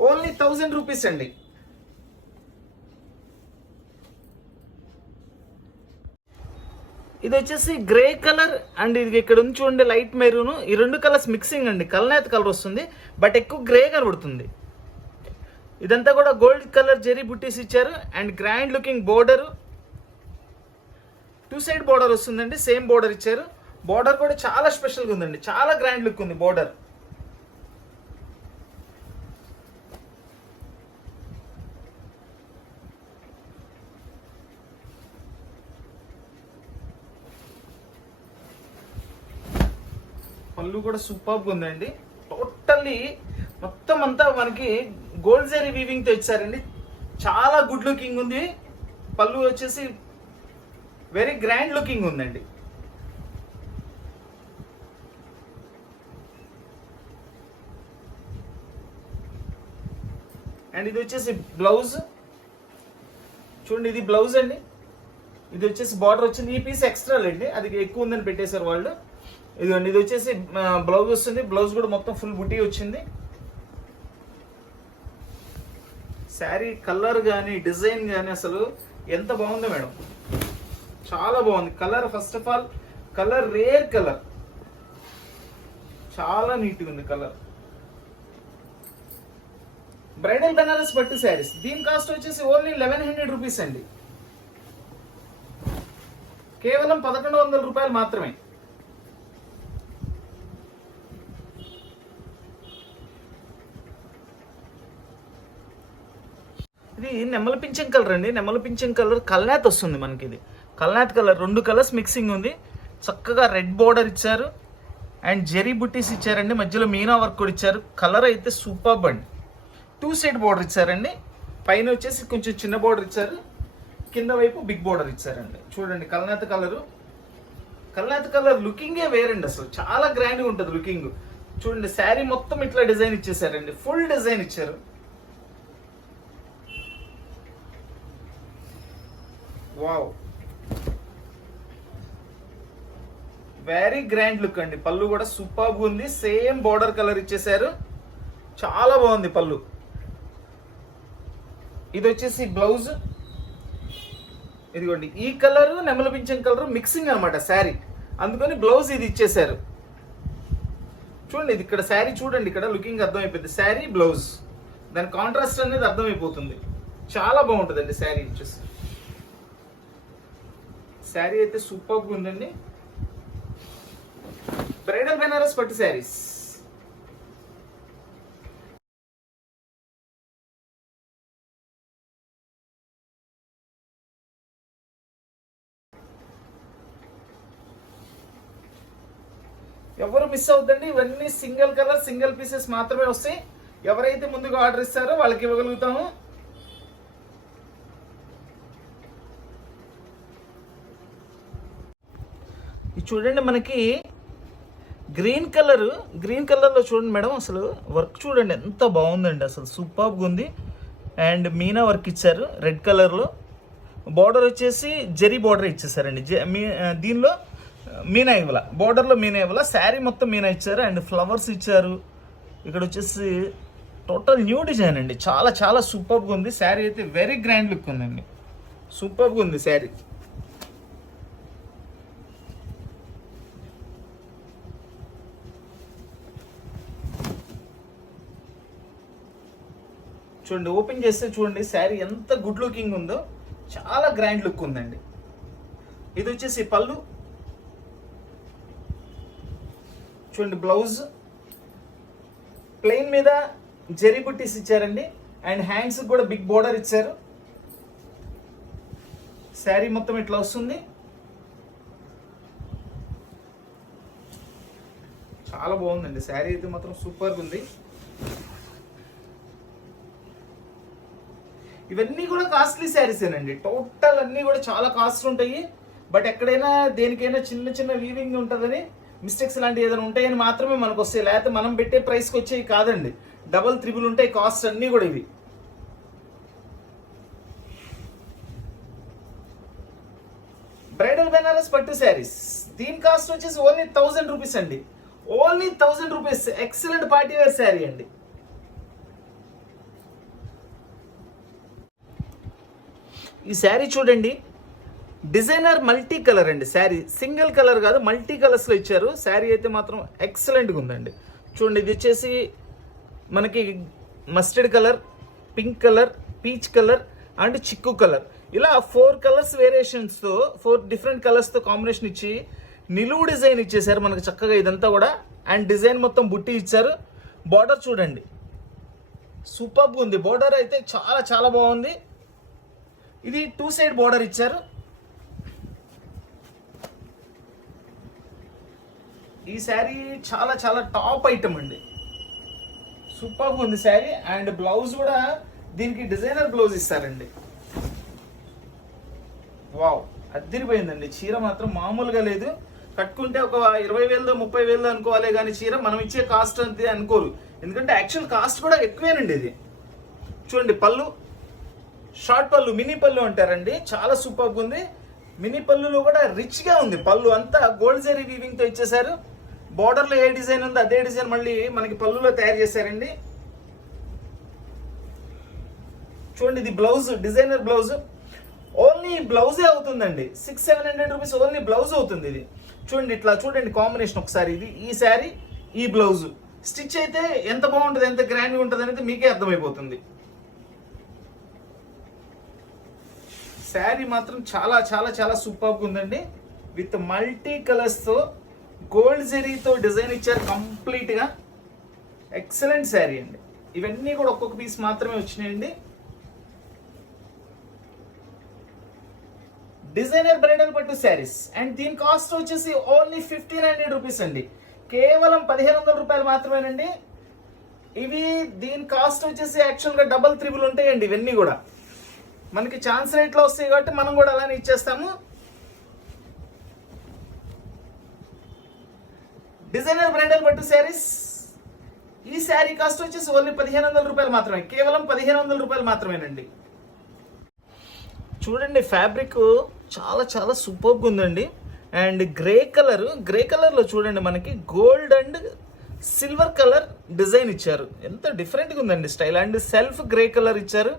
ఓన్లీ 1000 రూపీస్ అండి. ఇది వచ్చేసి గ్రే కలర్ అండ్ ఇది ఇక్కడ ఉంది చూడండి లైట్ మెరూన్. ఈ రెండు కలర్స్ మిక్సింగ్ అండి, కల్నేత కలర్ వస్తుంది, బట్ ఎక్కువ గ్రే కనబడుతుంది. ఇదంతా కూడా గోల్డ్ కలర్ జెరీ బుట్టీస్ ఇచ్చారు. And grand looking border, 2 side border వస్తుందండి. సేమ్ బోర్డర్ ఇచ్చారు. బోర్డర్ కూడా చాలా స్పెషల్గా ఉందండి, చాలా గ్రాండ్ లుక్ ఉంది బోర్డర్. పళ్ళు కూడా సూపర్గా ఉందండి. టోటల్లీ మొత్తం అంతా మనకి గోల్డ్ జరీ వీవింగ్తో ఇచ్చారండి. చాలా గుడ్ లుకింగ్ ఉంది. పళ్ళు వచ్చేసి వెరీ గ్రాండ్ లుకింగ్ ఉందండి. అండ్ ఇది వచ్చేసి బ్లౌజ్ చూడండి, ఇది బ్లౌజ్ అండి. ఇది వచ్చేసి బార్డర్ వచ్చింది. ఈ పీస్ ఎక్స్ట్రా అండి, అది ఎక్కువ ఉందని పెట్టేశారు వాళ్ళు. ఇదిగోండి ఇది వచ్చేసి బ్లౌజ్ వస్తుంది. బ్లౌజ్ కూడా మొత్తం ఫుల్ బుటీ వచ్చింది. శారీ కలర్ కానీ డిజైన్ కానీ అసలు ఎంత బాగుందో మేడం, చాలా బాగుంది. Colour first of all colour rare colour, చాలా నీట్గా ఉంది కలర్. బ్రైడల్ బెనారస్ పట్టు శారీస్ దీని కాస్ట్ వచ్చేసి ఓన్లీ 1100 రూపీస్ అండి. కేవలం 1100 రూపాయలు మాత్రమే. ఇది నెమలి పింఛం కలర్ అండి. నెమలి పింఛం కలర్ కల్నాత్ వస్తుంది మనకి. ఇది కల్నాత్ కలర్, 2 కలర్స్ మిక్సింగ్ ఉంది. చక్కగా రెడ్ బోర్డర్ ఇచ్చారు అండ్ జెరీ బుట్టీస్ ఇచ్చారండి. మధ్యలో మీనా వర్క్ కూడా ఇచ్చారు. కలర్ అయితే సూపర్బ్ అండి. 2 సైడ్ బోర్డర్ ఇచ్చారండి. పైన వచ్చేసి కొంచెం చిన్న బోర్డర్ ఇచ్చారు, కింద వైపు బిగ్ బోర్డర్ ఇచ్చారండి. చూడండి కల్నాత్ కలరు. కల్నాత్ కలర్ లుకింగే వేరండి, అసలు చాలా గ్రాండ్గా ఉంటుంది లుకింగ్. చూడండి శారీ మొత్తం ఇట్లా డిజైన్ ఇచ్చేసారండి, ఫుల్ డిజైన్ ఇచ్చారు. వావ్, వెరీ గ్రాండ్ లుక్ అండి. పళ్ళు కూడా సూపర్గా ఉంది. సేమ్ బోర్డర్ కలర్ ఇచ్చేసారు, చాలా బాగుంది పళ్ళు. ఇది వచ్చేసి బ్లౌజ్. ఇదిగోండి ఈ కలర్ నెమలి పింఛం కలర్ మిక్సింగ్ అనమాట శారీ, అందుకని బ్లౌజ్ ఇది ఇచ్చేసారు. చూడండి ఇది ఇక్కడ శారీ చూడండి, ఇక్కడ లుకింగ్ అర్థమైపోతుంది. శారీ బ్లౌజ్ దాని కాంట్రాస్ట్ అనేది అర్థమైపోతుంది. చాలా బాగుంటుందండి శారీ వచ్చేసి. శారీ అయితే సూపర్గా ఉందండి. బ్రైడల్ బెనారస్ పట్టు శారీస్. ఎవరు మిస్ అవుతుందండి, ఇవన్నీ సింగిల్ కలర్ సింగిల్ పీసెస్ మాత్రమే వస్తాయి. ఎవరైతే ముందుగా ఆర్డర్ ఇస్తారో వాళ్ళకి ఇవ్వగలుగుతాము. ఇది చూడండి మనకి గ్రీన్ కలర్లో చూడండి మేడం, అసలు వర్క్ చూడండి ఎంత బాగుందండి, అసలు సూపర్గా ఉంది. అండ్ మీనా వర్క్ ఇచ్చారు రెడ్ కలర్లో. బార్డర్ వచ్చేసి జరీ బార్డర్ ఇచ్చేసారండి. దీనిలో మీనా ఇవ్వాల, బార్డర్లో మీనా ఇవ్వాల. శారీ మొత్తం మీనా ఇచ్చారు అండ్ ఫ్లవర్స్ ఇచ్చారు. ఇక్కడ వచ్చేసి టోటల్ న్యూ డిజైన్ అండి. చాలా చాలా సూపర్గా ఉంది. శారీ అయితే వెరీ గ్రాండ్ లుక్ ఉందండి, సూపర్గా ఉంది శారీ. చూడండి ఓపెన్ చేస్తే చూడండి శారీ ఎంత గుడ్ లుకింగ్ ఉందో, చాలా గ్రాండ్ లుక్ ఉందండి. ఇది వచ్చేసి పళ్ళు. చూడండి బ్లౌజ్ ప్లెయిన్ మీద జెరీ బుట్టీస్ ఇచ్చారండి అండ్ హ్యాండ్స్ కూడా బిగ్ బోర్డర్ ఇచ్చారు. శారీ మొత్తం ఇట్లా వస్తుంది. చాలా బాగుందండి శారీ అయితే మాత్రం సూపర్గా ఉంది. ఇవన్నీ కూడా కాస్ట్లీ శారీసేనండి. టోటల్ అన్నీ కూడా చాలా కాస్ట్ ఉంటాయి. బట్ ఎక్కడైనా దేనికైనా చిన్న చిన్న వీవింగ్ ఉంటుందని, మిస్టేక్స్ లాంటివి ఏదైనా ఉంటాయని మాత్రమే మనకు వస్తాయి. లేకపోతే మనం పెట్టే ప్రైస్కి వచ్చేవి కాదండి. 3 ఉంటాయి కాస్ట్ అన్నీ కూడా. ఇవి బ్రైడల్ బెనారస్ పట్టు శారీస్. దీని కాస్ట్ వచ్చేసి ఓన్లీ 1000 రూపీస్ అండి. Only 1000 rupees. Excellent party wear sari అండి. ఈ శారీ చూడండి, డిజైనర్ మల్టీ కలర్ అండి. శారీ సింగిల్ కలర్ కాదు, మల్టీ కలర్స్లో ఇచ్చారు. శారీ అయితే మాత్రం ఎక్సలెంట్గా ఉందండి. చూడండి ఇది వచ్చేసి మనకి mustard colour, pink colour, peach colour and చిక్కు కలర్, ఇలా 4 కలర్స్ వేరియేషన్స్తో 4 డిఫరెంట్ కలర్స్తో కాంబినేషన్ ఇచ్చి నిలువు డిజైన్ ఇచ్చేసారు మనకు చక్కగా ఇదంతా కూడా. అండ్ డిజైన్ మొత్తం బుట్టి ఇచ్చారు. బార్డర్ చూడండి సూపర్గా ఉంది. బార్డర్ అయితే చాలా చాలా బాగుంది. ఇది 2 సైడ్ బోర్డర్ ఇచ్చారు. ఈ శారీ చాలా చాలా టాప్ ఐటమ్ అండి, సూపర్గా ఉంది శారీ. అండ్ బ్లౌజ్ కూడా దీనికి డిజైనర్ బ్లౌజ్ ఇస్తారండి. వావ్, అద్దరిపోయిందండి. చీర మాత్రం మామూలుగా లేదు. కట్టుకుంటే ఒక 20,000 30,000 అనుకోవాలి, కానీ చీర మనం ఇచ్చే కాస్ట్ అంతే అనుకోరు. ఎందుకంటే యాక్చువల్ కాస్ట్ కూడా ఎక్కువేనండి ఇది. చూడండి పళ్ళు, షార్ట్ పళ్ళు, మినీ పళ్ళు అంటారండి. చాలా సూపర్గా ఉంది. మినీ పళ్ళులో కూడా రిచ్గా ఉంది. పళ్ళు అంతా గోల్డ్ జరీ వీవింగ్తో ఇచ్చేసారు. బార్డర్లో ఏ డిజైన్ ఉందో అదే డిజైన్ మళ్ళీ మనకి పళ్ళులో తయారు చేశారండి. చూడండి ఇది బ్లౌజ్, డిజైనర్ బ్లౌజ్. ఓన్లీ బ్లౌజే అవుతుందండి. 600-700 రూపీస్ ఓన్లీ బ్లౌజ్ అవుతుంది ఇది. చూడండి ఇట్లా చూడండి కాంబినేషన్ ఒకసారి. ఇది ఈ శారీ, ఈ బ్లౌజ్ స్టిచ్ అయితే ఎంత బాగుంటుంది, ఎంత గ్రాండ్గా ఉంటుంది అనేది మీకే అర్థమైపోతుంది. శారీ మాత్రం చాలా చాలా చాలా సూపర్గా ఉందండి. విత్ మల్టీ కలర్స్తో గోల్డ్ జెరీతో డిజైన్ ఇచ్చారు కంప్లీట్గా. ఎక్సలెంట్ శారీ అండి. ఇవన్నీ కూడా ఒక్కొక్క పీస్ మాత్రమే వచ్చినాయండి. డిజైనర్ బ్రైడల్ పట్టు శారీస్ అండ్ దీని కాస్ట్ వచ్చేసి ఓన్లీ 1500 రూపీస్ అండి. కేవలం 1500 రూపాయలు మాత్రమేనండి. ఇవి దీని కాస్ట్ వచ్చేసి యాక్చువల్గా డబల్ త్రిబుల్ ఉంటాయండి. ఇవన్నీ కూడా మనకి ఛాన్స్ రేట్లో వస్తాయి కాబట్టి మనం కూడా అలానే ఇచ్చేస్తాము. డిజైనర్ బ్రైడల్ పట్టు శారీస్, ఈ శారీ కాస్ట్ వచ్చేసి ఓన్లీ 1500 రూపాయలు మాత్రమే, కేవలం 1500 రూపాయలు మాత్రమేనండి. చూడండి ఫ్యాబ్రిక్ చాలా చాలా సూపర్గా ఉందండి. అండ్ గ్రే కలర్లో చూడండి మనకి gold and silver colour design ఇచ్చారు. ఎంత డిఫరెంట్గా ఉందండి style. And self grey colour ఇచ్చారు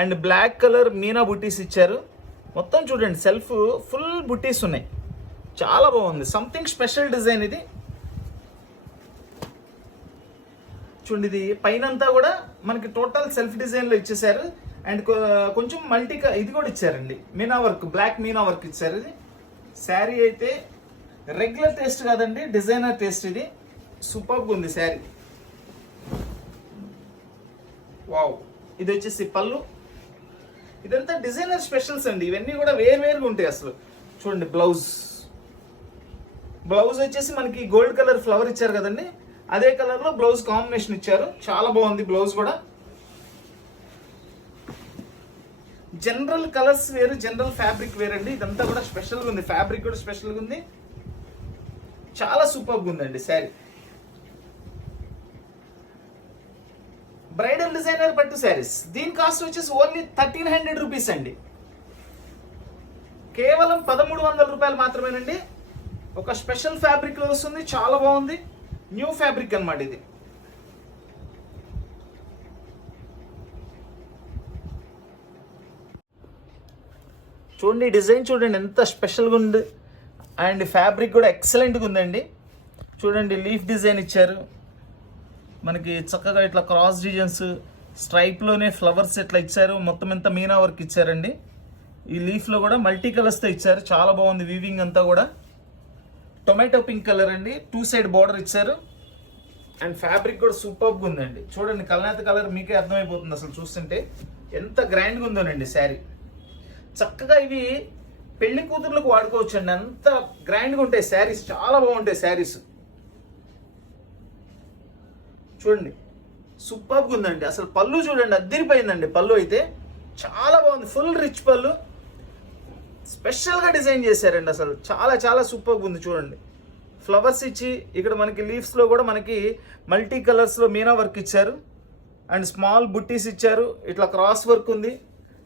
అండ్ బ్లాక్ కలర్ మీనా బుట్టీస్ ఇచ్చారు. మొత్తం చూడండి సెల్ఫ్ ఫుల్ బుట్టీస్ ఉన్నాయి. చాలా బాగుంది, సంథింగ్ స్పెషల్ డిజైన్ ఇది. చూడండి ఇది పైన అంతా కూడా మనకి టోటల్ సెల్ఫ్ డిజైన్లో ఇచ్చేసారు. అండ్ కొంచెం ఇది కూడా ఇచ్చారండి, meena work, black meena work ఇచ్చారు. ఇది శారీ అయితే రెగ్యులర్ టేస్ట్ కాదండి, డిజైనర్ టేస్ట్. ఇది సూపర్గా ఉంది శారీ. వావ్, ఇది వచ్చేసి పళ్ళు. ఇదంతా డిజైనర్ స్పెషల్స్ అండి. ఇవన్నీ కూడా వేరువేరుగా ఉంటాయి అసలు. చూడండి బ్లౌజ్ వచ్చేసి మనకి గోల్డ్ కలర్ ఫ్లవర్ ఇచ్చారు కదండి, అదే కలర్లో బ్లౌజ్ కాంబినేషన్ ఇచ్చారు. చాలా బాగుంది బ్లౌజ్ కూడా. జనరల్ కలర్స్ వేరు, జనరల్ ఫ్యాబ్రిక్ వేరండి. ఇదంతా కూడా స్పెషల్గా ఉంది, ఫ్యాబ్రిక్ కూడా స్పెషల్గా ఉంది. చాలా సూపర్గా ఉందండి శారీ. బ్రైడల్ డిజైనర్ పట్టు శారీస్, దీని కాస్ట్ వచ్చేసి ఓన్లీ 1300 రూపీస్ అండి. కేవలం 1300 రూపాయలు మాత్రమేనండి. ఒక స్పెషల్ ఫ్యాబ్రిక్ లో వస్తుంది, చాలా బాగుంది. న్యూ ఫ్యాబ్రిక్ అన్నమాట ఇది. చూడండి డిజైన్ చూడండి ఎంత స్పెషల్గా ఉంది. అండ్ ఫ్యాబ్రిక్ కూడా ఎక్సలెంట్గా ఉందండి. చూడండి లీఫ్ డిజైన్ ఇచ్చారు మనకి, చక్కగా ఇట్లా క్రాస్ డిజైన్స్ స్ట్రైప్లోనే ఫ్లవర్స్ ఇట్లా ఇచ్చారు. మొత్తం ఎంత మీనా వర్క్ ఇచ్చారండి. ఈ లీఫ్లో కూడా మల్టీ కలర్స్తో ఇచ్చారు, చాలా బాగుంది వీవింగ్ అంతా కూడా. టొమాటో పింక్ కలర్ అండి, 2 సైడ్ బార్డర్ ఇచ్చారు. అండ్ ఫ్యాబ్రిక్ కూడా సూపర్గా ఉందండి. చూడండి కల్నేత కలర్ మీకే అర్థమైపోతుంది అసలు చూస్తుంటే ఎంత గ్రాండ్గా ఉందోనండి శారీ. చక్కగా ఇవి పెళ్లి కూతుర్లకు వాడుకోవచ్చు అండి, అంత గ్రాండ్గా ఉంటాయి శారీస్, చాలా బాగుంటాయి శారీస్. చూడండి సూపర్గా ఉందండి అసలు. పళ్ళు చూడండి అద్దరిపోయిందండి, పళ్ళు అయితే చాలా బాగుంది, ఫుల్ రిచ్ పళ్ళు, స్పెషల్గా డిజైన్ చేశారండి. అసలు చాలా చాలా సూపర్గా ఉంది. చూడండి ఫ్లవర్స్ ఇచ్చి ఇక్కడ మనకి లీవ్స్లో కూడా మనకి మల్టీ కలర్స్లో మీనా వర్క్ ఇచ్చారు. అండ్ స్మాల్ బుట్టీస్ ఇచ్చారు, ఇట్లా క్రాస్ వర్క్ ఉంది.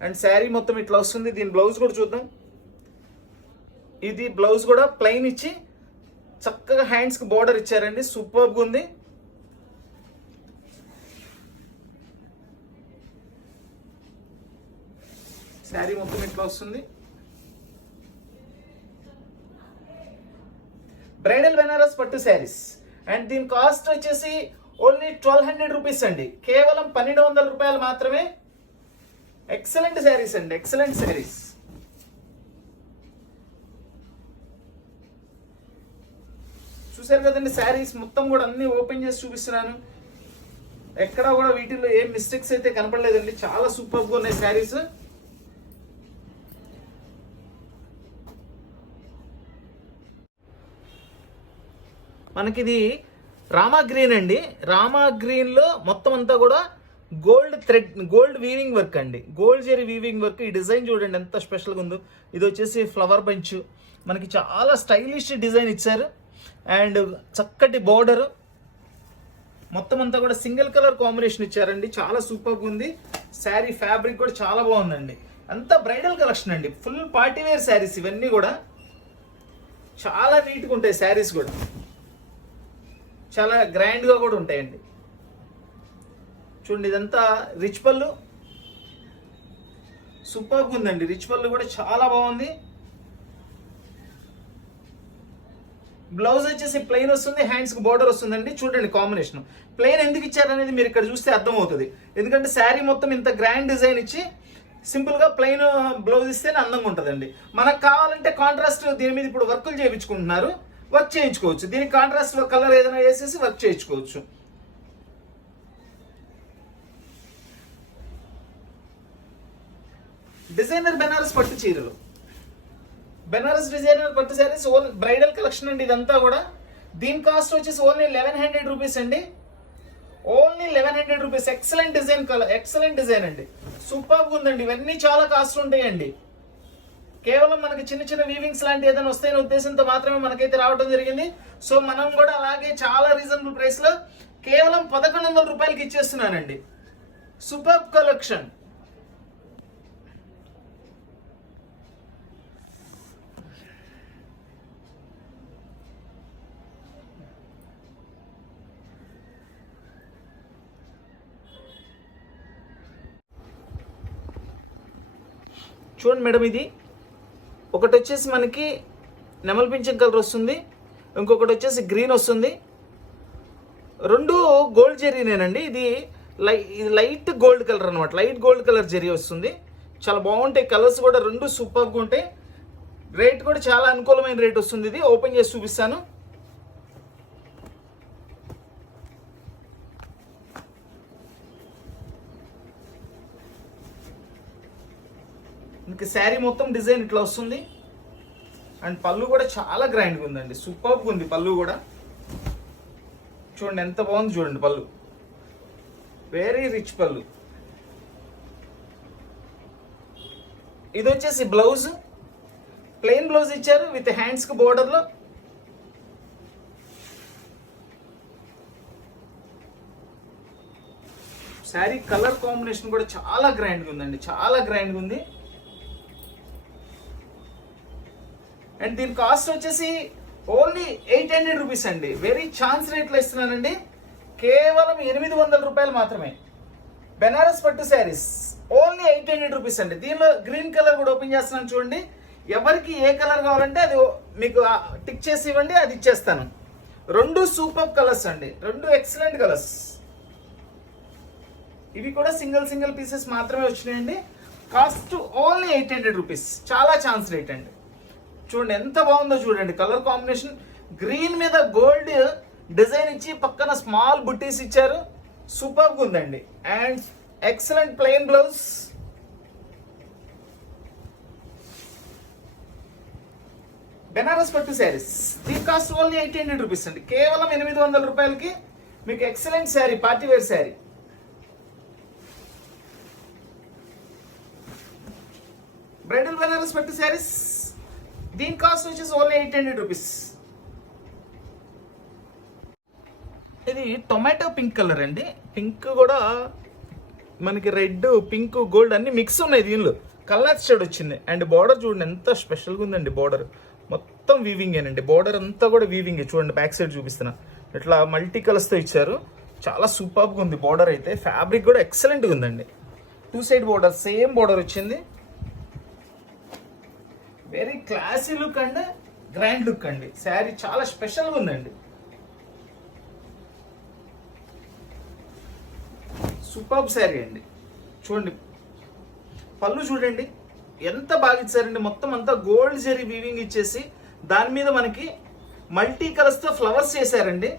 అండ్ శారీ మొత్తం ఇట్లా వస్తుంది. దీని బ్లౌజ్ కూడా చూద్దాం. ఇది బ్లౌజ్ కూడా ప్లెయిన్ ఇచ్చి చక్కగా హ్యాండ్స్కి బోర్డర్ ఇచ్చారండి, సూపర్గా ఉంది. శారీ మొత్తం ఇట్లా వస్తుంది. బ్రైడల్ బెనారస్ పట్టు శారీస్ అండ్ దీని కాస్ట్ వచ్చేసి ఓన్లీ 1200 రూపీస్ అండి, కేవలం 1200 రూపాయలు మాత్రమే. ఎక్సలెంట్ శారీస్ అండి, ఎక్సలెంట్ శారీస్. చూసారు కదండి శారీస్ మొత్తం కూడా అన్ని ఓపెన్ చేసి చూపిస్తున్నాను. ఎక్కడా కూడా వీటిల్లో ఏం మిస్టేక్స్ అయితే కనపడలేదండి, చాలా సూపర్గా ఉన్నాయి శారీస్. మనకిది రామా గ్రీన్ అండి. రామా గ్రీన్లో మొత్తం అంతా కూడా గోల్డ్ వీవింగ్ వర్క్ అండి, గోల్డ్ జెరీ వీవింగ్ వర్క్. ఈ డిజైన్ చూడండి ఎంత స్పెషల్గా ఉందో. ఇది వచ్చేసి ఫ్లవర్ బంచ్, మనకి చాలా స్టైలిష్ డిజైన్ ఇచ్చారు. అండ్ చక్కటి బోర్డర్, మొత్తం అంతా కూడా సింగిల్ కలర్ కాంబినేషన్ ఇచ్చారండి, చాలా సూపర్గా ఉంది. శారీ ఫ్యాబ్రిక్ కూడా చాలా బాగుందండి. అంతా బ్రైడల్ కలెక్షన్ అండి, ఫుల్ పార్టీ వేర్ శారీస్. ఇవన్నీ కూడా చాలా నీట్గా ఉంటాయి శారీస్ కూడా, చాలా గ్రాండ్గా కూడా ఉంటాయండి. చూడండి ఇదంతా రిచ్ పళ్ళు, సూపర్గా ఉందండి. రిచ్ పళ్ళు కూడా చాలా బాగుంది. బ్లౌజ్ వచ్చేసి ప్లెయిన్ వస్తుంది, హ్యాండ్స్కి బోర్డర్ వస్తుందండి. చూడండి కాంబినేషన్. ప్లెయిన్ ఎందుకు ఇచ్చారనేది మీరు ఇక్కడ చూస్తే అర్థమవుతుంది. ఎందుకంటే శారీ మొత్తం ఇంత గ్రాండ్ డిజైన్ ఇచ్చి సింపుల్గా ప్లెయిన్ బ్లౌజ్ ఇస్తేనే అందంగా ఉంటుందండి. మనకు కావాలంటే కాంట్రాస్ట్ దీని మీద ఇప్పుడు వర్కులు చేయించుకుంటున్నారు, వర్క్ చేయించుకోవచ్చు. దీనికి కాంట్రాస్ట్ కలర్ ఏదైనా వేసేసి వర్క్ చేయించుకోవచ్చు. డిజైనర్ బెనారస్ పట్టు చీరలు, బెనారస్ డిజైనర్ పట్టు శారీస్ ఓన్లీ బ్రైడల్ కలెక్షన్ అండి ఇదంతా కూడా. దీని కాస్ట్ వచ్చేసి ఓన్లీ 1100 రూపీస్ అండి. Only 1100 rupees. Excellent design colour, excellent design అండి, సూపర్గా ఉందండి. ఇవన్నీ చాలా కాస్ట్ ఉంటాయండి. కేవలం మనకి చిన్న చిన్న వీవింగ్స్ లాంటి ఏదైనా వస్తాయనే ఉద్దేశంతో మాత్రమే మనకైతే రావడం జరిగింది. సో మనం కూడా అలాగే చాలా రీజనబుల్ ప్రైస్ లో కేవలం 1100 రూపాయలకి ఇచ్చేస్తున్నానండి. Super collection. చూడండి మేడం, ఇది ఒకటి వచ్చేసి మనకి నెమల్ పింఛన్ కలర్ వస్తుంది, ఇంకొకటి వచ్చేసి గ్రీన్ వస్తుంది. రెండు గోల్డ్ జెరీనేనండి. ఇది లైట్ గోల్డ్ కలర్ అనమాట, లైట్ గోల్డ్ కలర్ జెరీ వస్తుంది. చాలా బాగుంటాయి కలర్స్ కూడా, రెండు సూపర్గా ఉంటాయి. రేట్ కూడా చాలా అనుకూలమైన రేట్ వస్తుంది. ఇది ఓపెన్ చేసి చూపిస్తాను. ఇంక శారీ మొత్తం డిజైన్ ఇట్లా వస్తుంది. అండ్ పళ్ళు కూడా చాలా గ్రాండ్గా ఉందండి, సూపర్గా ఉంది పళ్ళు కూడా. చూడండి ఎంత బాగుంది, చూడండి పళ్ళు వెరీ రిచ్ పళ్ళు. ఇది వచ్చేసి బ్లౌజ్, ప్లెయిన్ బ్లౌజ్ ఇచ్చారు విత్ హ్యాండ్స్కి బోర్డర్లో. శారీ కలర్ కాంబినేషన్ కూడా చాలా గ్రాండ్గా ఉందండి, చాలా గ్రాండ్గా ఉంది. అండ్ దీని కాస్ట్ వచ్చేసి ఓన్లీ 800 రూపీస్ అండి. వెరీ ఛాన్స్ రేట్లో ఇస్తున్నానండి, కేవలం 800 రూపాయలు మాత్రమే. బెనారస్ పట్టు శారీస్ ఓన్లీ 800 రూపీస్ అండి. దీనిలో గ్రీన్ కలర్ కూడా ఓపెన్ చేస్తున్నాను చూడండి. ఎవరికి ఏ కలర్ కావాలంటే అది మీకు టిక్ చేసి ఇవ్వండి, అది ఇచ్చేస్తాను. రెండు సూపర్ కలర్స్ అండి, రెండు ఎక్సలెంట్ కలర్స్. ఇవి కూడా సింగిల్ పీసెస్ మాత్రమే వచ్చినాయండి. Cost only 800 rupees. చాలా ఛాన్స్ రేట్ అండి. చూడండి ఎంత బాగుందో చూడండి కలర్ కాంబినేషన్. గ్రీన్ మీద గోల్డ్ డిజైన్ ఇచ్చి పక్కన స్మాల్ బుట్టీస్ ఇచ్చారు, సూపర్గా ఉందండి. And excellent plain blouse. Banaras పట్టు శారీస్, దీని కాస్ట్ ఓన్లీ 800 రూపీస్ అండి. కేవలం 800 రూపాయలకి మీకు excellent sari, party wear sari. Bridal Banaras పట్టు శారీస్, దీని కాస్ట్ వచ్చేసి ఓన్లీ 800 రూపీస్. ఇది టొమాటో పింక్ కలర్ అండి. పింక్ కూడా మనకి రెడ్, పింక్, గోల్డ్ అన్ని మిక్స్ ఉన్నాయి దీనిలో. కలర్ షేడ్ వచ్చింది. అండ్ బార్డర్ చూడండి ఎంత స్పెషల్గా ఉందండి. బార్డర్ మొత్తం వీవింగేనండి, బార్డర్ అంతా కూడా వీవింగే. చూడండి బ్యాక్ సైడ్ చూపిస్తున్నా, ఇట్లా మల్టీ కలర్స్తో ఇచ్చారు. చాలా సూపర్గా ఉంది బార్డర్ అయితే. ఫ్యాబ్రిక్ కూడా ఎక్సలెంట్గా ఉందండి. 2 సైడ్ బార్డర్, సేమ్ బార్డర్ వచ్చింది. Very classy look and grand look అండి. శారీ చాలా స్పెషల్గా ఉందండి, సూపర్ శారీ అండి. చూడండి పళ్ళు చూడండి ఎంత బాగా ఇచ్చారండి. మొత్తం అంతా గోల్డ్ జరీ వీవింగ్ ఇచ్చేసి దాని మీద మనకి మల్టీ కలర్స్తో ఫ్లవర్స్ చేశారండి.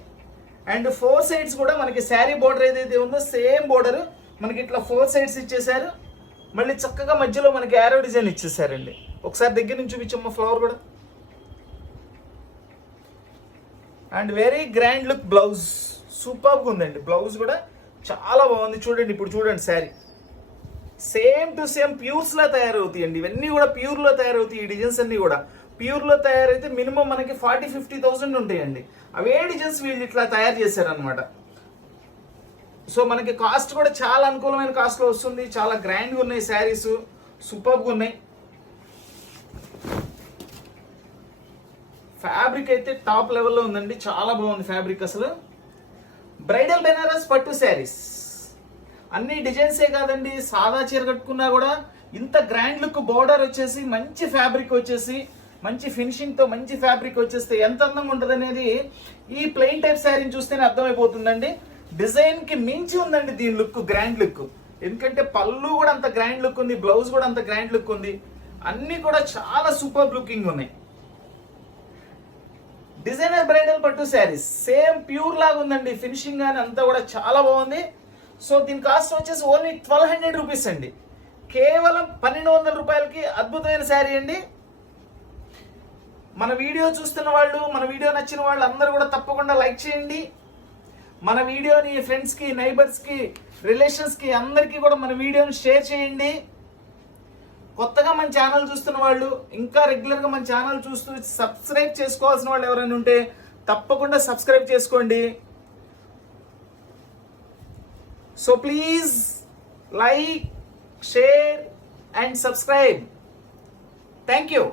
అండ్ 4 సైడ్స్ కూడా మనకి శారీ బోర్డర్ ఏదైతే ఉందో సేమ్ బోర్డర్ మనకి ఇట్లా 4 సైడ్స్ ఇచ్చేసారు. మళ్ళీ చక్కగా మధ్యలో మనకి యారో డిజైన్ ఇచ్చేసారండి. ఒకసారి దగ్గర నుంచి చూపించమ్మ ఫ్లవర్ కూడా. And very grand look blouse, సూపర్గా ఉందండి. బ్లౌజ్ కూడా చాలా బాగుంది. చూడండి ఇప్పుడు చూడండి శారీ సేమ్ టు సేమ్ ప్యూర్స్లో తయారవుతాయండి. ఇవన్నీ కూడా ప్యూర్లో తయారవుతాయి. ఈ డిజైన్స్ అన్నీ కూడా ప్యూర్లో తయారైతే మినిమం మనకి 40-50 ఉంటాయండి. అవే డిజైన్స్ వీళ్ళు ఇట్లా తయారు చేశారనమాట. సో మనకి కాస్ట్ కూడా చాలా అనుకూలమైన కాస్ట్లో వస్తుంది. చాలా గ్రాండ్గా ఉన్నాయి శారీస్, సూపర్గా ఉన్నాయి. ఫ్యాబ్రిక్ అయితే టాప్ లెవెల్లో ఉందండి, చాలా బాగుంది ఫ్యాబ్రిక్ అసలు. బ్రైడల్ బెనారస్ పట్టు శారీస్ అన్ని డిజైన్సే కాదండి, సాదా చీర కట్టుకున్నా కూడా ఇంత గ్రాండ్ లుక్, బోర్డర్ వచ్చేసి మంచి ఫ్యాబ్రిక్ వచ్చేసి మంచి ఫినిషింగ్తో మంచి ఫ్యాబ్రిక్ వచ్చేస్తే ఎంత అందంగా ఉంటుంది అనేది ఈ ప్లెయిన్ టైప్ శారీని చూస్తేనే అర్థమైపోతుందండి. డిజైన్కి మించి ఉందండి దీని లుక్, గ్రాండ్ లుక్. ఎందుకంటే పళ్ళు కూడా అంత గ్రాండ్ లుక్ ఉంది, బ్లౌజ్ కూడా అంత గ్రాండ్ లుక్ ఉంది. అన్నీ కూడా చాలా సూపర్ లుకింగ్ ఉన్నాయి. డిజైనర్ బ్రైడల్ పట్టు శారీస్ సేమ్ ప్యూర్ లాగా ఉందండి. ఫినిషింగ్ కానీ అంతా కూడా చాలా బాగుంది. సో దీని కాస్ట్ వచ్చేసి ఓన్లీ 1200 రూపీస్ అండి. కేవలం 1200 రూపాయలకి అద్భుతమైన శారీ అండి. మన వీడియో చూస్తున్న వాళ్ళు, మన వీడియో నచ్చిన వాళ్ళు అందరూ కూడా తప్పకుండా లైక్ చేయండి. మన వీడియోని ఫ్రెండ్స్కి, నైబర్స్కి, రిలేషన్స్కి అందరికీ కూడా మన వీడియోని షేర్ చేయండి. కొత్తగా మన ఛానల్ చూస్తున్న వాళ్ళు, ఇంకా రెగ్యులర్గా మన ఛానల్ చూస్తూ సబ్స్క్రైబ్ చేసుకోవాల్సిన వాళ్ళు ఎవరైనా ఉంటే తప్పకుండా సబ్స్క్రైబ్ చేసుకోండి. So please like, share and subscribe. Thank you.